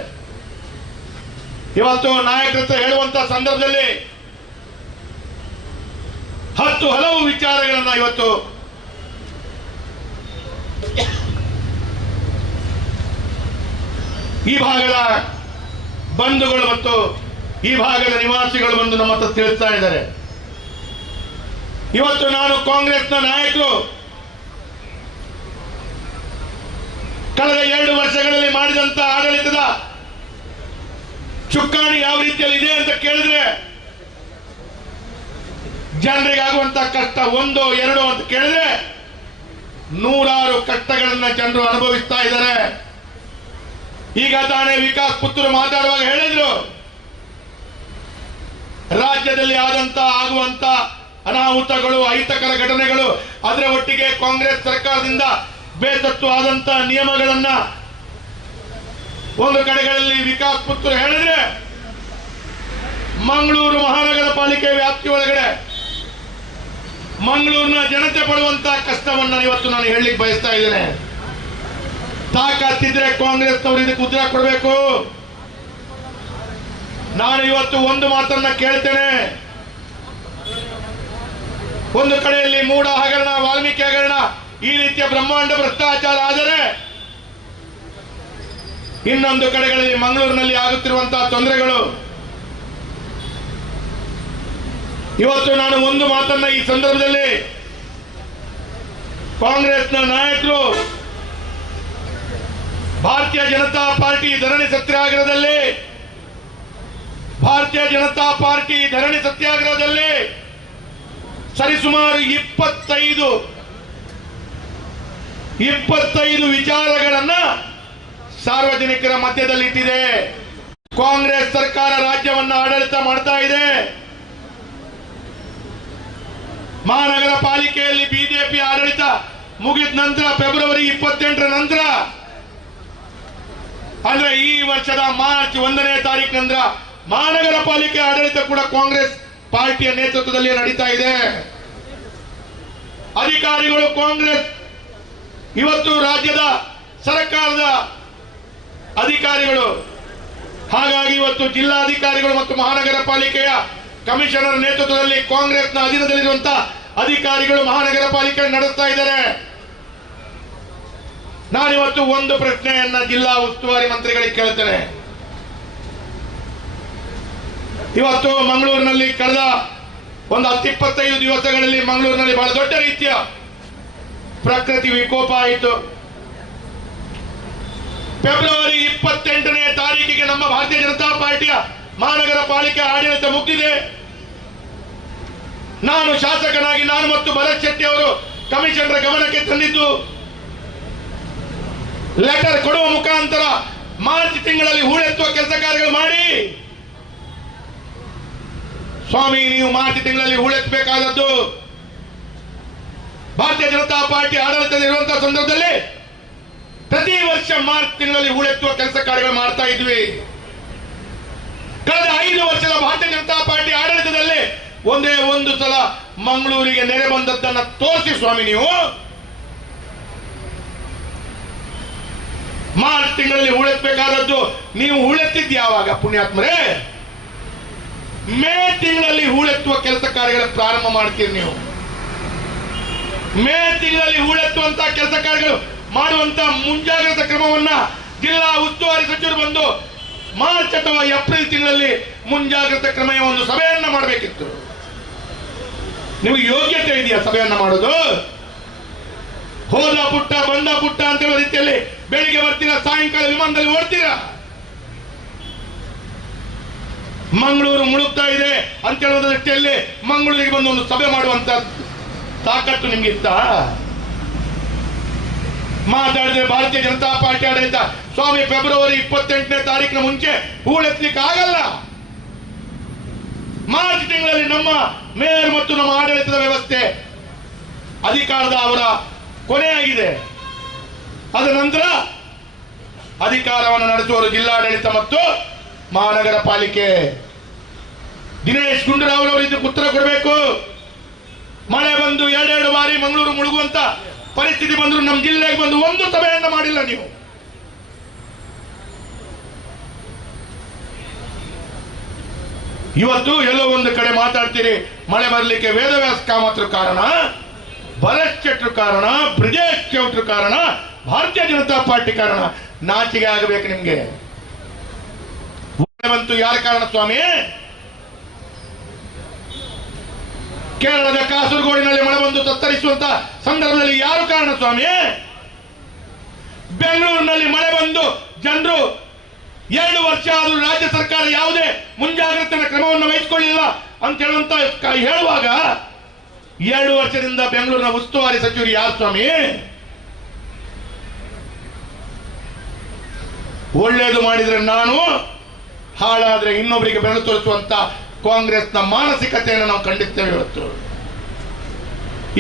ಇವತ್ತು ನಾಯಕರು ಹೇಳುವಂತ ಸಂದರ್ಭದಲ್ಲಿ 10 ಹಲವು ವಿಚಾರಗಳನ್ನ ಇವತ್ತು ಈ ಭಾಗದ ಬಂಧುಗಳು ಮತ್ತು ಈ ಭಾಗದ ನಿವಾಸಿಗಳು ಬಂದು ನಮ್ಮ ಹತ್ರ ತಿಳಿಸ್ತಾ ಇದ್ದಾರೆ. ಇವತ್ತು ನಾನು ಕಾಂಗ್ರೆಸ್ನ ನಾಯಕರು ಕಳೆದ 2 ವರ್ಷಗಳಲ್ಲಿ ಮಾಡಿದಂತ ಆಡಳಿತದ ಚುಕ್ಕಾಣಿ ಯಾವ ರೀತಿಯಲ್ಲಿ ಇದೆ ಅಂತ ಕೇಳಿದ್ರೆ, ಜನರಿಗಾಗುವಂತ ಕಷ್ಟ 1, 2 ಅಂತ ಕೇಳಿದ್ರೆ 100 ಕಷ್ಟಗಳನ್ನ ಜನರು ಅನುಭವಿಸ್ತಾ ಇದ್ದಾರೆ. ಈಗ ತಾನೇ ವಿಕಾಸ್ ಪುತ್ತೂರು ಮಾತಾಡುವಾಗ ಹೇಳಿದ್ರು, ರಾಜ್ಯದಲ್ಲಿ ಆಗುವಂತ ಅನಾಹುತಗಳು, ಅಹಿತಕರ ಘಟನೆಗಳು, ಅದರ ಒಟ್ಟಿಗೆ ಕಾಂಗ್ರೆಸ್ ಸರ್ಕಾರದಿಂದ ಬೇಸತ್ತು ಆದಂತ ನಿಯಮಗಳನ್ನ ಒಂದು ಕಡೆಗಳಲ್ಲಿ ವಿಕಾಸ್ ಪುತ್ತೂರು ಹೇಳಿದ್ರೆ, ಮಂಗಳೂರು ಮಹಾನಗರ ಪಾಲಿಕೆ ವ್ಯಾಪ್ತಿ ಒಳಗಡೆ ಮಂಗಳೂರಿನ ಜನತೆ ಪಡುವಂತ ಕಷ್ಟವನ್ನ ಇವತ್ತು ನಾನು ಹೇಳಲಿಕ್ಕೆ ಬಯಸ್ತಾ ಇದ್ದೇನೆ. ತಾಕತ್ತಿದ್ರೆ ಕಾಂಗ್ರೆಸ್ನವರು ಇದಕ್ಕೆ ಉತ್ತರ ಕೊಡಬೇಕು. ನಾನು ಇವತ್ತು ಒಂದು ಮಾತನ್ನ ಕೇಳ್ತೇನೆ. ಒಂದು ಕಡೆಯಲ್ಲಿ ಮೂಡ ಹಗರಣ, ವಾಲ್ಮೀಕಿ ಹಗರಣ, ಈ ರೀತಿಯ ಬ್ರಹ್ಮಾಂಡ ಭ್ರಷ್ಟಾಚಾರ ಆದರೆ, ಇನ್ನೊಂದು ಕಡೆಗಳಲ್ಲಿ ಮಂಗಳೂರಿನಲ್ಲಿ ಆಗುತ್ತಿರುವಂತಹ ತೊಂದರೆಗಳು. ಇವತ್ತು ನಾನು ಒಂದು ಮಾತನ್ನ ಈ ಸಂದರ್ಭದಲ್ಲಿ ಕಾಂಗ್ರೆಸ್ನ ನಾಯಕರು ಭಾರತೀಯ ಜನತಾ ಪಾರ್ಟಿ ಧರಣಿ ಸತ್ಯಾಗ್ರಹದಲ್ಲಿ ಸರಿಸುಮಾರು 25 ವಿಚಾರಗಳನ್ನ ಸಾರ್ವಜನಿಕರ ಮಧ್ಯದಲ್ಲಿ ಇಟ್ಟಿದೆ. ಕಾಂಗ್ರೆಸ್ ಸರ್ಕಾರ ರಾಜ್ಯವನ್ನ ಆಡಳಿತ ಮಾಡ್ತಾ ಇದೆ. ಮಹಾನಗರ ಪಾಲಿಕೆಯಲ್ಲಿ ಬಿಜೆಪಿ ಆಡಳಿತ ಮುಗಿದ ನಂತರ ಫೆಬ್ರವರಿ 28ರ ನಂತರ, ಅಂದ್ರೆ ಈ ವರ್ಷದ ಮಾರ್ಚ್ 1ನೇ ತಾರೀಕು ನಂತರ ಮಹಾನಗರ ಪಾಲಿಕೆ ಆಡಳಿತ ಕೂಡ ಕಾಂಗ್ರೆಸ್ ಪಾರ್ಟಿಯ ನೇತೃತ್ವದಲ್ಲಿ ನಡೀತಾ ಇದೆ. ಅಧಿಕಾರಿಗಳು ಕಾಂಗ್ರೆಸ್, ಇವತ್ತು ರಾಜ್ಯದ ಸರ್ಕಾರದ ಅಧಿಕಾರಿಗಳು. ಹಾಗಾಗಿ ಇವತ್ತು ಜಿಲ್ಲಾಧಿಕಾರಿಗಳು ಮತ್ತು ಮಹಾನಗರ ಪಾಲಿಕೆಯ ಕಮಿಷನರ್ ನೇತೃತ್ವದಲ್ಲಿ ಕಾಂಗ್ರೆಸ್ನ ಅಧೀನದಲ್ಲಿರುವಂತಹ ಅಧಿಕಾರಿಗಳು ಮಹಾನಗರ ಪಾಲಿಕೆ ನಡೆಸ್ತಾ ಇದ್ದಾರೆ. ನಾನಿವತ್ತು ಒಂದು ಪ್ರಶ್ನೆಯನ್ನ ಜಿಲ್ಲಾ ಉಸ್ತುವಾರಿ ಮಂತ್ರಿಗಳಿಗೆ ಕೇಳ್ತೇನೆ. ಇವತ್ತು ಮಂಗಳೂರಿನಲ್ಲಿ ಕಳೆದ ಒಂದು 10-25 ದಿವಸಗಳಲ್ಲಿ ಮಂಗಳೂರಿನಲ್ಲಿ ಬಹಳ ದೊಡ್ಡ ರೀತಿಯ ಪ್ರಕೃತಿ ವಿಕೋಪ ಆಯಿತು. ಫೆಬ್ರವರಿ 28ನೇ ತಾರೀಕಿಗೆ ನಮ್ಮ ಭಾರತೀಯ ಜನತಾ ಪಾರ್ಟಿಯ ಮಹಾನಗರ ಪಾಲಿಕೆ ಆಡಳಿತ ಮುಗಿದಿದೆ. ನಾನು ಶಾಸಕನಾಗಿ ನಾನು ಮತ್ತು ಭರತ್ ಶೆಟ್ಟಿ ಅವರು ಕಮಿಷನರ್ ಗಮನಕ್ಕೆ ತಂದಿದ್ದು, ಲೆಟರ್ ಕೊಡುವ ಮುಖಾಂತರ ಮಾರ್ಚ್ ತಿಂಗಳಲ್ಲಿ ಹೂಳೆತ್ತುವ ಕೆಲಸ ಕಾರ್ಯಗಳು ಮಾಡಿ. ಸ್ವಾಮಿ, ನೀವು ಮಾರ್ಚ್ ತಿಂಗಳಲ್ಲಿ ಹೂಳೆತ್ತಬೇಕಾದದ್ದು ಭಾರತೀಯ ಜನತಾ ಪಾರ್ಟಿ ಆಡಳಿತದಲ್ಲಿರುವಂತಹ ಸಂದರ್ಭದಲ್ಲಿ ಪ್ರತಿ ವರ್ಷ ಮಾರ್ಚ್ ತಿಂಗಳಲ್ಲಿ ಹೂಳೆತ್ತುವ ಕೆಲಸ ಕಾರ್ಯಗಳು ಮಾಡ್ತಾ ಇದ್ವಿ. ಕಳೆದ 5 ವರ್ಷದ ಭಾರತೀಯ ಜನತಾ ಪಾರ್ಟಿ ಆಡಳಿತದಲ್ಲಿ ಒಂದೇ ಒಂದು ಸಲ ಮಂಗಳೂರಿಗೆ ನೆರೆ ಬಂದದ್ದನ್ನ ತೋರಿಸಿ ಸ್ವಾಮಿ. ನೀವು ಮಾರ್ಚ್ ತಿಂಗಳಲ್ಲಿ ಹೂಳೆತ್ತಬೇಕಾದದ್ದು ನೀವು ಹೂಳೆತ್ತಿದ್ದು ಯಾವಾಗ ಪುಣ್ಯಾತ್ಮರೇ? ಮೇ ತಿಂಗಳಲ್ಲಿ ಹೂಳೆತ್ತುವ ಕೆಲಸ ಕಾರ್ಯಗಳ ಪ್ರಾರಂಭ ಮಾಡ್ತೀರಿ ನೀವು. ಮೇ ತಿಂಗಳಲ್ಲಿ ಹೂಳೆತ್ತುವಂತಹ ಕೆಲಸ ಕಾರ್ಯಗಳು ಮಾಡುವಂತಹ ಮುಂಜಾಗ್ರತಾ ಕ್ರಮವನ್ನ ಜಿಲ್ಲಾ ಉಸ್ತುವಾರಿ ಸಚಿವರು ಬಂದು ಮಾರ್ಚ್ ಅಥವಾ ಏಪ್ರಿಲ್ ತಿಂಗಳಲ್ಲಿ ಮುಂಜಾಗ್ರತಾ ಕ್ರಮದ ಒಂದು ಸಭೆಯನ್ನ ಮಾಡಬೇಕಿತ್ತು. ನಿಮಗೆ ಯೋಗ್ಯತೆ ಇದೆಯಾ ಸಭೆಯನ್ನ ಮಾಡೋದು? ಹೋದ ಪುಟ್ಟ ಬಂದ ಪುಟ್ಟ ಅಂತ ಹೇಳೋ ರೀತಿಯಲ್ಲಿ ಬೆಳಿಗ್ಗೆ ಬರ್ತೀರಾ, ಸಾಯಂಕಾಲ ವಿಮಾನದಲ್ಲಿ ಓಡ್ತೀರಾ. ಮಂಗಳೂರು ಮುಳುಗ್ತಾ ಇದೆ ಅಂತ ಹೇಳುವ ದೃಷ್ಟಿಯಲ್ಲಿ ಮಂಗಳೂರಿಗೆ ಬಂದು ಒಂದು ಸಭೆ ಮಾಡುವಂತ ತಾಕತ್ತು ನಿಮ್ಗಿತ್ತ? ಮಾತಾಡಿದ್ರೆ ಭಾರತೀಯ ಜನತಾ ಪಾರ್ಟಿ ಆಡಳಿತ ಸ್ವಾಮಿ ಫೆಬ್ರವರಿ 28ನೇ ತಾರೀಕಿನ ಮುಂಚೆ ಹೂಳೆತ್ತಲಿಕ್ಕೆ ಆಗಲ್ಲ. ಮಾರ್ಚ್ ತಿಂಗಳಲ್ಲಿ ನಮ್ಮ ಮೇಯರ್ ಮತ್ತು ನಮ್ಮ ಆಡಳಿತದ ವ್ಯವಸ್ಥೆ ಅಧಿಕಾರದ ಅವರ ಕೊನೆಯಾಗಿದೆ. ಅದ ನಂತರ ಅಧಿಕಾರವನ್ನು ನಡೆಸುವವರು ಜಿಲ್ಲಾಡಳಿತ ಮತ್ತು ಮಹಾನಗರ ಪಾಲಿಕೆ. ದಿನೇಶ್ ಗುಂಡೂರಾವ್ ಅವರು ಇದಕ್ಕೆ ಉತ್ತರ ಕೊಡಬೇಕು. ಮಳೆ ಬಂದು 2 ಬಾರಿ ಮಂಗಳೂರು ಮುಳುಗುವಂತ ಪರಿಸ್ಥಿತಿ ಬಂದ್ರು ನಮ್ಮ ಜಿಲ್ಲೆಗೆ ಬಂದು ಒಂದು ಸಭೆಯನ್ನ ಮಾಡಿಲ್ಲ ನೀವು. ಇವತ್ತು ಎಲ್ಲೋ ಒಂದು ಕಡೆ ಮಾತಾಡ್ತೀರಿ ಮಳೆ ಬರಲಿಕ್ಕೆ ವೇದವ್ಯಾಸ ಕಾಮತ್ರ ಕಾರಣ, ಭರತ್ ಶೆಟ್ರು ಕಾರಣ, ಬ್ರಿಜೇಶ್ ಚೌಟ್ರು ಕಾರಣ, ಭಾರತೀಯ ಜನತಾ ಪಾರ್ಟಿ ಕಾರಣ. ನಾಚಿಗೆ ಆಗಬೇಕು ನಿಮ್ಗೆ. ಮಳೆ ಬಂತು ಯಾರ ಕಾರಣ ಸ್ವಾಮಿ? ಕೇರಳದ ಕಾಸರಗೋಡಿನಲ್ಲಿ ಮಳೆ ಬಂದು ತತ್ತರಿಸುವಂತ ಸಂದರ್ಭದಲ್ಲಿ ಯಾರು ಕಾರಣ ಸ್ವಾಮಿ? ಬೆಂಗಳೂರಿನಲ್ಲಿ ಮಳೆ ಬಂದು ಜನರು 2 ವರ್ಷ ಆದರೂ ರಾಜ್ಯ ಸರ್ಕಾರ ಯಾವುದೇ ಮುಂಜಾಗ್ರತೆ ಕ್ರಮವನ್ನು ವಹಿಸಿಕೊಳ್ಳಿಲ್ಲ ಅಂತ ಹೇಳುವಾಗ 2 ವರ್ಷದಿಂದ ಬೆಂಗಳೂರಿನ ಉಸ್ತುವಾರಿ ಸಚಿವರು ಯಾರು ಸ್ವಾಮಿ? ಒಳ್ಳೇದು ಮಾಡಿದ್ರೆ ನಾನು, ಹಾಳಾದ್ರೆ ಇನ್ನೊಬ್ಬರಿಗೆ ಬೆರಳು ತೋರಿಸುವಂತ ಕಾಂಗ್ರೆಸ್ನ ಮಾನಸಿಕತೆಯನ್ನು ನಾವು ಖಂಡಿಸ್ತೇವೆ.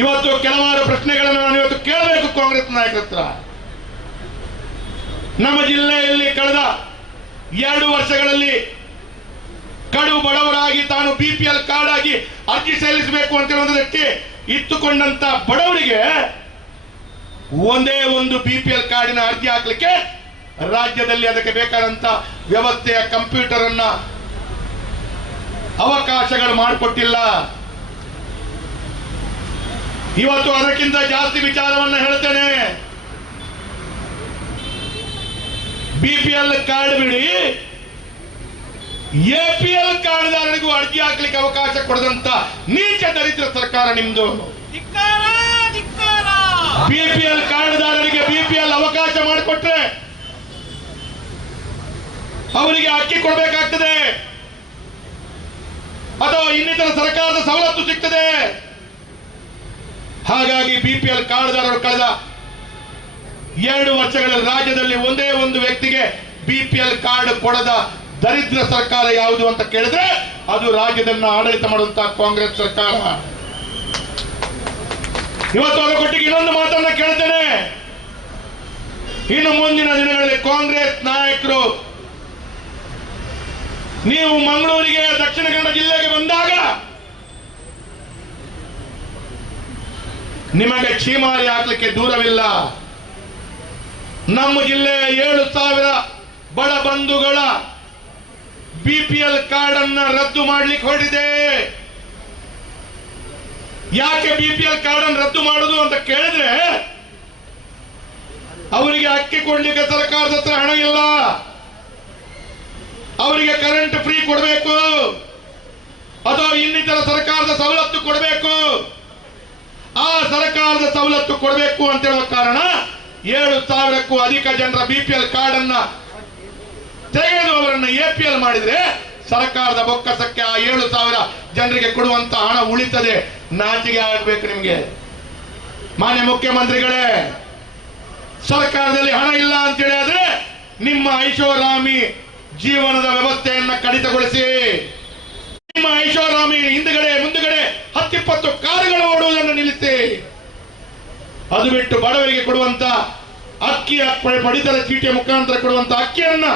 ಇವತ್ತು ಕೆಲವಾರು ಪ್ರಶ್ನೆಗಳನ್ನು ನಾನು ಇವತ್ತು ಕೇಳಬೇಕು ಕಾಂಗ್ರೆಸ್ ನಾಯಕರ ಹತ್ರ. ನಮ್ಮ ಜಿಲ್ಲೆಯಲ್ಲಿ ಕಳೆದ 2 ವರ್ಷಗಳಲ್ಲಿ ಕಡು ಬಡವರಾಗಿ ತಾನು BPL ಕಾರ್ಡ್ ಆಗಿ ಅರ್ಜಿ ಸಲ್ಲಿಸಬೇಕು ಅಂತ ಹೇಳೋದಕ್ಕೆ ಇತ್ತುಕೊಂಡಂತ ಬಡವರಿಗೆ ಒಂದೇ ಒಂದು BPL ಕಾರ್ಡಿನ ಅರ್ಜಿ ಹಾಕಲಿಕ್ಕೆ ರಾಜ್ಯದಲ್ಲಿ ಅದಕ್ಕೆ ಬೇಕಾದಂತ ವ್ಯವಸ್ಥೆಯ ಕಂಪ್ಯೂಟರ್ ಅನ್ನ ಅವಕಾಶಗಳು ಮಾಡಿಕೊಟ್ಟಿಲ್ಲ. ಇವತ್ತು ಅದಕ್ಕಿಂತ ಜಾಸ್ತಿ ವಿಚಾರವನ್ನು ಹೇಳ್ತೇನೆ. BPL ಕಾರ್ಡ್ ಬಿಡಿ, APL ಕಾರ್ಡ್ದಾರರಿಗೂ ಅರ್ಜಿ ಹಾಕ್ಲಿಕ್ಕೆ ಅವಕಾಶ ಕೊಡದಂತ ನೀಚ ದರಿದ್ರ ಸರ್ಕಾರ ನಿಮ್ದು. BPL ಕಾರ್ಡ್ದಾರರಿಗೆ BPL ಅವಕಾಶ ಮಾಡಿಕೊಟ್ರೆ ಅವರಿಗೆ ಅಕ್ಕಿ ಕೊಡಬೇಕಾಗ್ತದೆ ಅಥವಾ ಇನ್ನಿತರ ಸರ್ಕಾರದ ಸವಲತ್ತು ಸಿಗ್ತದೆ. ಹಾಗಾಗಿ BPL ಕಾರ್ಡ್ದಾರರು ಕಳೆದ 2 ವರ್ಷಗಳಲ್ಲಿ ರಾಜ್ಯದಲ್ಲಿ ಒಂದೇ ಒಂದು ವ್ಯಕ್ತಿಗೆ BPL ಕಾರ್ಡ್ ಕೊಡದ ದರಿದ್ರ ಸರ್ಕಾರ ಯಾವುದು ಅಂತ ಕೇಳಿದ್ರೆ ಅದು ರಾಜ್ಯದನ್ನ ಆಡಳಿತ ಮಾಡುವಂತಹ ಕಾಂಗ್ರೆಸ್ ಸರ್ಕಾರ. ಇವತ್ತು ಅದರ ಕೊಟ್ಟಿಗೆ ಇನ್ನೊಂದು ಮಾತನ್ನ ಕೇಳ್ತೇನೆ. ಇನ್ನು ಮುಂದಿನ ದಿನಗಳಲ್ಲಿ ಕಾಂಗ್ರೆಸ್ ನಾಯಕರು ನೀವು ಮಂಗಳೂರಿಗೆ, ದಕ್ಷಿಣ ಕನ್ನಡ ಜಿಲ್ಲೆಗೆ ಬಂದಾಗ ನಿಮಗೆ ಛೀಮಾರಿ ಹಾಕ್ಲಿಕ್ಕೆ ದೂರವಿಲ್ಲ. ನಮ್ಮ ಜಿಲ್ಲೆಯ 7,000 ಬಡ ಬಂಧುಗಳ BPL ಕಾರ್ಡ್ ಅನ್ನ ರದ್ದು ಮಾಡ್ಲಿಕ್ಕೆ ಹೊರಟಿದೆ. ಯಾಕೆ BPL ಕಾರ್ಡ್ ಅನ್ನು ರದ್ದು ಮಾಡುದು ಅಂತ ಕೇಳಿದ್ರೆ ಅವರಿಗೆ ಅಕ್ಕಿ ಕೊಡ್ಲಿಕ್ಕೆ ಸರ್ಕಾರದ ಹತ್ರ ಹಣ ಇಲ್ಲ, ಅವರಿಗೆ ಕರೆಂಟ್ ಫ್ರೀ ಕೊಡಬೇಕು ಅಥವಾ ಇನ್ನಿತರ ಸರ್ಕಾರದ ಸವಲತ್ತು ಕೊಡಬೇಕು. ಆ ಸರ್ಕಾರದ ಸವಲತ್ತು ಕೊಡಬೇಕು ಅಂತ ಹೇಳುವ ಕಾರಣ 7,000ಕ್ಕೂ ಅಧಿಕ ಜನರ BPL ಕಾರ್ಡ್ ಅನ್ನ ತೆಗೆದು ಅವರನ್ನು APL ಮಾಡಿದ್ರೆ ಸರ್ಕಾರದ ಬೊಕ್ಕಸಕ್ಕೆ ಆ 7,000 ಜನರಿಗೆ ಕೊಡುವಂತ ಹಣ ಉಳಿತದೆ. ನಾಚಿಗೆ ಆಗಬೇಕು ನಿಮ್ಗೆ. ಮಾನ್ಯ ಮುಖ್ಯಮಂತ್ರಿಗಳೇ, ಸರ್ಕಾರದಲ್ಲಿ ಹಣ ಇಲ್ಲ ಅಂತ ಹೇಳಿದ್ರೆ ನಿಮ್ಮ ಐಷಾರಾಮಿ ಜೀವನದ ವ್ಯವಸ್ಥೆಯನ್ನ ಕಡಿತಗೊಳಿಸಿ, ನಿಮ್ಮ ಐಷಾರಾಮಿ ಹಿಂದುಗಡೆ ಮುಂದುಗಡೆ 10-20 ಕಾರುಗಳು ಓಡುವುದನ್ನು ನಿಲ್ಲಿಸಿ. ಅದು ಬಿಟ್ಟು ಬಡವರಿಗೆ ಕೊಡುವಂತ ಅಕ್ಕಿಯ ಪಡಿತರ ಚೀಟಿಯ ಮುಖಾಂತರ ಕೊಡುವಂತ ಅಕ್ಕಿಯನ್ನ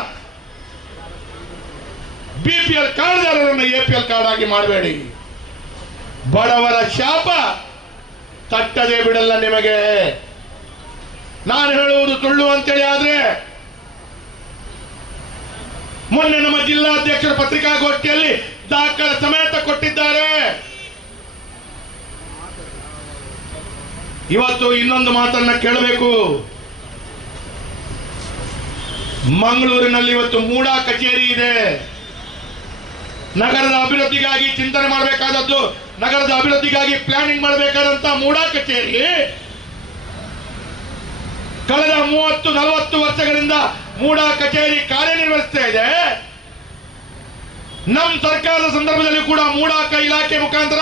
BPL ಕಾರ್ಡ್ದಾರರನ್ನು APL ಕಾರ್ಡ್ ಆಗಿ ಮಾಡಬೇಡಿ. ಬಡವರ ಶಾಪ ತಟ್ಟದೆ ಬಿಡಲ್ಲ ನಿಮಗೆ. ನಾನು ಹೇಳುವುದು ಸುಳ್ಳು ಅಂತೇಳಿ ಆದ್ರೆ ಮೊನ್ನೆ ನಮ್ಮ ಜಿಲ್ಲಾಧ್ಯಕ್ಷರ ಪತ್ರಿಕಾಗೋಷ್ಠಿಯಲ್ಲಿ ದಾಖಲೆ ಸಮೇತ ಕೊಟ್ಟಿದ್ದಾರೆ. ಇವತ್ತು ಇನ್ನೊಂದು ಮಾತನ್ನ ಕೇಳಬೇಕು. ಮಂಗಳೂರಿನಲ್ಲಿ ಇವತ್ತು ಮೂಡಾ ಕಚೇರಿ ಇದೆ. ನಗರದ ಅಭಿವೃದ್ಧಿಗಾಗಿ ಚಿಂತನೆ ಮಾಡಬೇಕಾದದ್ದು, ನಗರದ ಅಭಿವೃದ್ಧಿಗಾಗಿ ಪ್ಲಾನಿಂಗ್ ಮಾಡಬೇಕಾದಂತ ಮೂಡಾ ಕಚೇರಿ ಕಳೆದ 30-40 ವರ್ಷಗಳಿಂದ ಮೂಡಾ ಕಚೇರಿ ಕಾರ್ಯನಿರ್ವಹಿಸ್ತಾ ಇದೆ. ನಮ್ಮ ಸರ್ಕಾರದ ಸಂದರ್ಭದಲ್ಲಿ ಕೂಡ ಮೂಡಾ ಇಲಾಖೆ ಮುಖಾಂತರ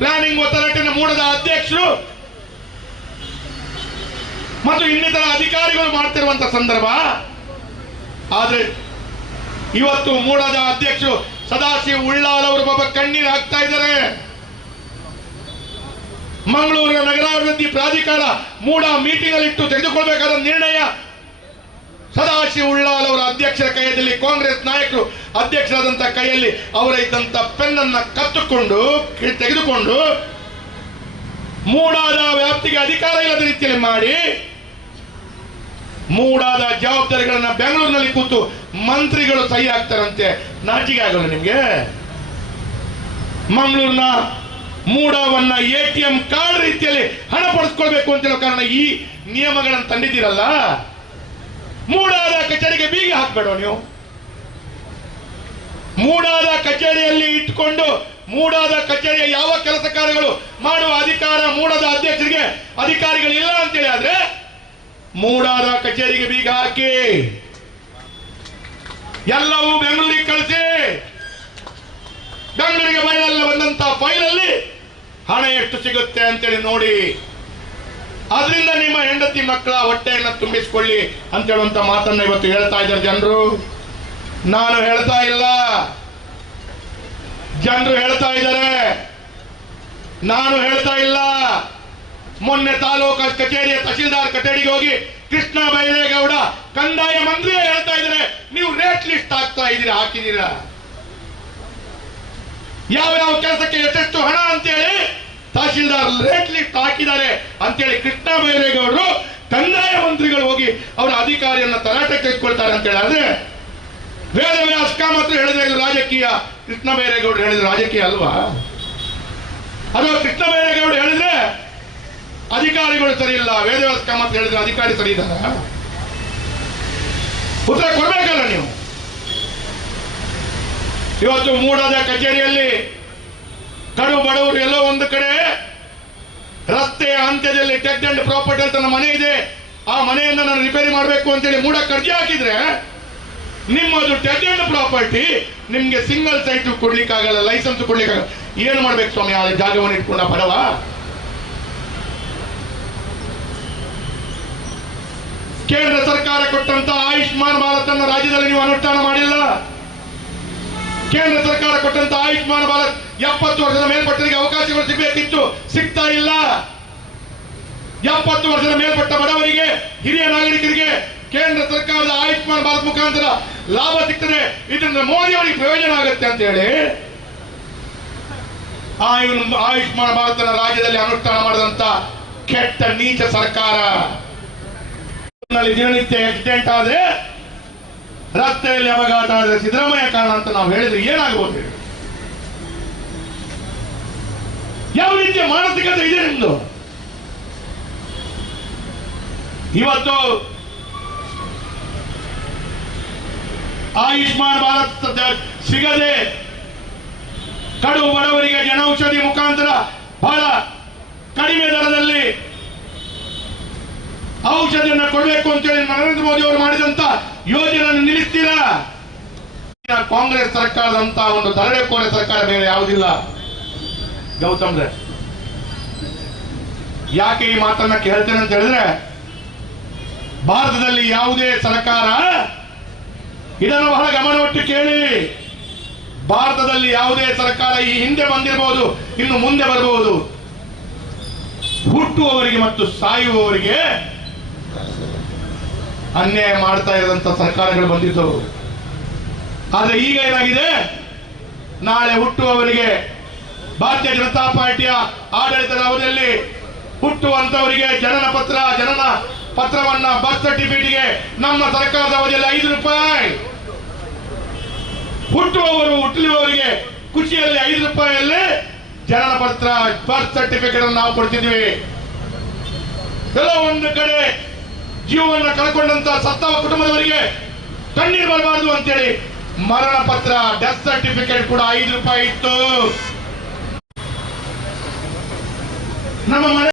ಪ್ಲಾನಿಂಗ್ ಅಥಾರಿಟಿನ ಮೂಡದ ಅಧ್ಯಕ್ಷರು ಮತ್ತು ಇನ್ನಿತರ ಅಧಿಕಾರಿಗಳು ಮಾಡ್ತಿರುವಂತ ಸಂದರ್ಭ. ಆದ್ರೆ ಇವತ್ತು ಮೂಡದ ಅಧ್ಯಕ್ಷರು ಸದಾಶಿವ ಉಳ್ಳಾಲ್ ಅವರು ಪಾಪ ಕಣ್ಣೀರು ಹಾಕ್ತಾ ಇದ್ದಾರೆ. ಮಂಗಳೂರಿನ ನಗರಾಭಿವೃದ್ಧಿ ಪ್ರಾಧಿಕಾರ ಮೂಡ ಮೀಟಿಂಗ್ ಅಲ್ಲಿ ಇಟ್ಟು ತೆಗೆದುಕೊಳ್ಬೇಕಾದ ನಿರ್ಣಯ ಸದಾಶಿವ ಉಳ್ಳಾಲ್ ಅವರ ಅಧ್ಯಕ್ಷರ ಕೈಯಲ್ಲಿ, ಕಾಂಗ್ರೆಸ್ ನಾಯಕರು ಅಧ್ಯಕ್ಷರಾದಂತ ಕೈಯಲ್ಲಿ ಅವರ ಇದ್ದಂತ ಪೆನ್ ಅನ್ನ ತೆಗೆದುಕೊಂಡು ಮೂಡಾದ ವ್ಯಾಪ್ತಿಗೆ ಅಧಿಕಾರ ಇಲ್ಲದ ರೀತಿಯಲ್ಲಿ ಮಾಡಿ ಮೂಡಾದ ಜವಾಬ್ದಾರಿಗಳನ್ನ ಬೆಂಗಳೂರಿನಲ್ಲಿ ಕೂತು ಮಂತ್ರಿಗಳು ಸಹಿ ಹಾಕ್ತಾರಂತೆ. ನಾಚಿಕೆ ಆಗಲ್ಲ ನಿಮ್ಗೆ? ಮಂಗಳೂರಿನ ಮೂಡವನ್ನ ಎಟಿಎಂ ಕಾರ್ಡ್ ರೀತಿಯಲ್ಲಿ ಹಣ ಪಡೆದುಕೊಳ್ಬೇಕು ಅಂತ ಹೇಳೋ ಕಾರಣ ಈ ನಿಯಮಗಳನ್ನು ತಂದಿದ್ದೀರಲ್ಲ. ಮೂಡಾದ ಕಚೇರಿಗೆ ಬೀಗ ಹಾಕ್ಬೇಡ ನೀವು. ಮೂಡಾದ ಕಚೇರಿಯಲ್ಲಿ ಇಟ್ಕೊಂಡು ಮೂಡಾದ ಕಚೇರಿಯ ಯಾವ ಕೆಲಸ ಕಾರ್ಯಗಳು ಮಾಡುವ ಅಧಿಕಾರ ಮೂಡಾದ ಅಧ್ಯಕ್ಷರಿಗೆ ಅಧಿಕಾರಿಗಳಿಲ್ಲ ಅಂತೇಳಿ ಆದ್ರೆ ಮೂಡಾದ ಕಚೇರಿಗೆ ಬೀಗ ಹಾಕಿ ಎಲ್ಲವೂ ಬೆಂಗಳೂರಿಗೆ ಕಳಿಸಿ. ಬೆಂಗಳೂರಿಗೆ ಬಯಲಲ್ಲಿ ಬಂದಂತ ಫೈಲಲ್ಲಿ ಹಣ ಎಷ್ಟು ಸಿಗುತ್ತೆ ಅಂತೇಳಿ ನೋಡಿ, ಅದರಿಂದ ನಿಮ್ಮ ಹೆಂಡತಿ ಮಕ್ಕಳ ಹೊಟ್ಟೆಯನ್ನು ತುಂಬಿಸಿಕೊಳ್ಳಿ ಅಂತ ಹೇಳುವಂತ ಮಾತನ್ನ ಇವತ್ತು ಹೇಳ್ತಾ ಇದ್ದಾರೆ ಜನರು. ನಾನು ಹೇಳ್ತಾ ಇಲ್ಲ, ಜನರು ಹೇಳ್ತಾ ಇದ್ದಾರೆ, ನಾನು ಹೇಳ್ತಾ ಇಲ್ಲ. ಮೊನ್ನೆ ತಾಲೂಕು ಕಚೇರಿಯ ತಹಶೀಲ್ದಾರ್ ಕಚೇರಿಗೆ ಹೋಗಿ ಕೃಷ್ಣ ಬೈರೇಗೌಡ ಕಂದಾಯ ಮಂತ್ರಿಯೇ ಹೇಳ್ತಾ ಇದ್ದಾರೆ, ನೀವು ರೇಟ್ ಲಿಸ್ಟ್ ಹಾಕಿದ್ದೀರಾ, ಯಾವ ಕೆಲಸಕ್ಕೆ ಎಷ್ಟೆಷ್ಟು ಹಣ ಅಂತೇಳಿ ತಹಶೀಲ್ದಾರ್ ರೇಟ್ ಲಿಸ್ಟ್ ಹಾಕಿದ್ದಾರೆ ಅಂತೇಳಿ ಕೃಷ್ಣ ಬೈರೇಗೌಡರು ಕಂದಾಯ ಮಂತ್ರಿಗಳು ಹೋಗಿ ಅವರ ಅಧಿಕಾರಿಯನ್ನ ತರಾಟೆ ತೆಗೆದುಕೊಳ್ತಾರೆ ಅಂತೇಳಿ. ಆದ್ರೆ ವೇದವ್ಯಾಸ ಕಾಮತ್ ಹೇಳಿದ್ರೆ ಇದು ರಾಜಕೀಯ, ಕೃಷ್ಣ ಬೈರೇಗೌಡರು ಹೇಳಿದ್ರೆ ರಾಜಕೀಯ ಅಲ್ವಾ? ಅದು ಕೃಷ್ಣ ಬೈರೇಗೌಡರು ಹೇಳಿದ್ರೆ ಅಧಿಕಾರಿಗಳು ಸರಿ ಇಲ್ಲ, ವೇದವ್ಯಾಸ ಕಾಮತ್ ಹೇಳಿದ್ರೆ ಅಧಿಕಾರಿ ಸರಿ ಇದ್ದಾರ? ಉತ್ತರ ಕೊಡ್ಬೇಕಲ್ಲ ನೀವು. ಇವತ್ತು ಮೂಡದ ಕಚೇರಿಯಲ್ಲಿ ಕಡು ಬಡವರು ಎಲ್ಲೋ ಒಂದು ಕಡೆ ರಸ್ತೆಯ ಅಂತ್ಯದಲ್ಲಿ ಟೆಕ್ ಅಂಡ್ ಪ್ರಾಪರ್ಟಿ ಅಂತ ನನ್ನ ಮನೆ ಇದೆ, ಆ ಮನೆಯನ್ನ ನಾನು ರಿಪೇರಿ ಮಾಡಬೇಕು ಅಂತೇಳಿ ಮೂಡ ಅರ್ಜಿ ಹಾಕಿದ್ರೆ ನಿಮ್ಮದು ಟೆಕ್ ಅಂಡ್ ಪ್ರಾಪರ್ಟಿ ನಿಮ್ಗೆ ಸಿಂಗಲ್ ಸೈಟ್ ಕೊಡ್ಲಿಕ್ಕಾಗಲ್ಲ, ಲೈಸೆನ್ಸ್ ಕೊಡ್ಲಿಕ್ಕಾಗಲ್ಲ. ಏನು ಮಾಡ್ಬೇಕು ಸ್ವಾಮಿ ಆ ಜಾಗವನ್ನು ಇಟ್ಕೊಂಡ ಬಡವ? ಕೇಂದ್ರ ಸರ್ಕಾರ ಕೊಟ್ಟಂತ ಆಯುಷ್ಮಾನ್ ಭಾರತ್ ಅನ್ನು ರಾಜ್ಯದಲ್ಲಿ ನೀವು ಅನುಷ್ಠಾನ ಮಾಡಿಲ್ಲ. ಕೇಂದ್ರ ಸರ್ಕಾರ ಕೊಟ್ಟಂತ ಆಯುಷ್ಮಾನ್ ಭಾರತ್ 70 ವರ್ಷದ ಮೇಲ್ಪಟ್ಟರಿಗೆ ಅವಕಾಶಗಳು ಸಿಗಬೇಕಿತ್ತು, ಸಿಗ್ತಾ ಇಲ್ಲ. 70 ವರ್ಷದ ಮೇಲ್ಪಟ್ಟ ಬಡವರಿಗೆ, ಹಿರಿಯ ನಾಗರಿಕರಿಗೆ ಕೇಂದ್ರ ಸರ್ಕಾರದ ಆಯುಷ್ಮಾನ್ ಭಾರತ್ ಮುಖಾಂತರ ಲಾಭ ಸಿಗ್ತದೆ, ಇದರಿಂದ ಮೋದಿ ಅವರಿಗೆ ಪ್ರಯೋಜನ ಆಗುತ್ತೆ ಅಂತ ಹೇಳಿ ಆಯುಷ್ಮಾನ್ ಭಾರತ್ ರಾಜ್ಯದಲ್ಲಿ ಅನುಷ್ಠಾನ ಮಾಡಿದಂತ ಕೆಟ್ಟ ನೀಚ ಸರ್ಕಾರ. ದಿನನಿತ್ಯ ಆಕ್ಸಿಡೆಂಟ್ ಆದ್ರೆ, ರಸ್ತೆಯಲ್ಲಿ ಅಪಘಾತ ಆದ್ರೆ ಸಿದ್ದರಾಮಯ್ಯ ಕಾರಣ ಅಂತ ನಾವು ಹೇಳಿದ್ರೆ ಏನಾಗಬಹುದು? ಯಾವ ರೀತಿಯ ಮಾನಸಿಕತೆ ಇದೆ ನಿಮ್ದು? ಇವತ್ತು ಆಯುಷ್ಮಾನ್ ಭಾರತ್ ಸಿಗದೆ ಕಡು ಬಡವರಿಗೆ ಜನೌಷಧಿ ಮುಖಾಂತರ ಬಹಳ ಕಡಿಮೆ ದರದಲ್ಲಿ ಔಷಧಿಯನ್ನು ಕೊಡಬೇಕು ಅಂತೇಳಿ ನರೇಂದ್ರ ಮೋದಿ ಅವರು ಮಾಡಿದಂತ ಯೋಜನೆಯನ್ನು ನಿಲ್ಲಿಸ್ತೀರಾ? ಕಾಂಗ್ರೆಸ್ ಸರ್ಕಾರದಂತ ಒಂದು ದರೋಡೆಕೋರ ಸರ್ಕಾರ ಬೇರೆ ಯಾವುದಿಲ್ಲ. ಗೌತಮ್ರೆ, ಯಾಕೆ ಈ ಮಾತನ್ನ ಕೇಳ್ತೇನೆ ಅಂತ ಹೇಳಿದ್ರೆ, ಭಾರತದಲ್ಲಿ ಯಾವುದೇ ಸರ್ಕಾರ, ಇದನ್ನು ಬಹಳ ಗಮನವಿಟ್ಟು ಕೇಳಿ, ಭಾರತದಲ್ಲಿ ಯಾವುದೇ ಸರ್ಕಾರ ಈ ಹಿಂದೆ ಬಂದಿರಬಹುದು, ಇನ್ನು ಮುಂದೆ ಬರಬಹುದು, ಹುಟ್ಟುವವರಿಗೆ ಮತ್ತು ಸಾಯುವವರಿಗೆ ಅನ್ಯಾಯ ಮಾಡ್ತಾ ಇರದಂತ ಸರ್ಕಾರಗಳು ಬಂದಿದ್ದವು. ಆದ್ರೆ ಈಗ ಏನಾಗಿದೆ, ನಾಳೆ ಹುಟ್ಟುವವರಿಗೆ ಭಾರತೀಯ ಜನತಾ ಪಾರ್ಟಿಯ ಆಡಳಿತದ ಅವಧಿಯಲ್ಲಿ ಹುಟ್ಟುವಂತವರಿಗೆ ಜನನ ಪತ್ರವನ್ನ ಬರ್ತ್ ಸರ್ಟಿಫಿಕೇಟ್ಗೆ ನಮ್ಮ ಸರ್ಕಾರದ ಅವಧಿಯಲ್ಲಿ 5 ರೂಪಾಯಿ, ಹುಟ್ಟುವವರಿಗೆ ಖುಷಿಯಲ್ಲಿ 5 ರೂಪಾಯಿಯಲ್ಲಿ ಜನನ ಪತ್ರ ಬರ್ತ್ ಸರ್ಟಿಫಿಕೇಟ್ ಅನ್ನು ನಾವು ಕೊಡ್ತಿದ್ವಿ. ಎಲ್ಲ ಒಂದು ಕಡೆ ಜೀವವನ್ನು ಕಳ್ಕೊಂಡಂತ ಸತ್ತ ಕುಟುಂಬದವರಿಗೆ ಕಣ್ಣೀರು ಬರಬಾರದು ಅಂತೇಳಿ ಮರಣ ಪತ್ರ ಡೆತ್ ಸರ್ಟಿಫಿಕೇಟ್ ಕೂಡ 5 ರೂಪಾಯಿ ಇತ್ತು. ನಮ್ಮ ಮನೆ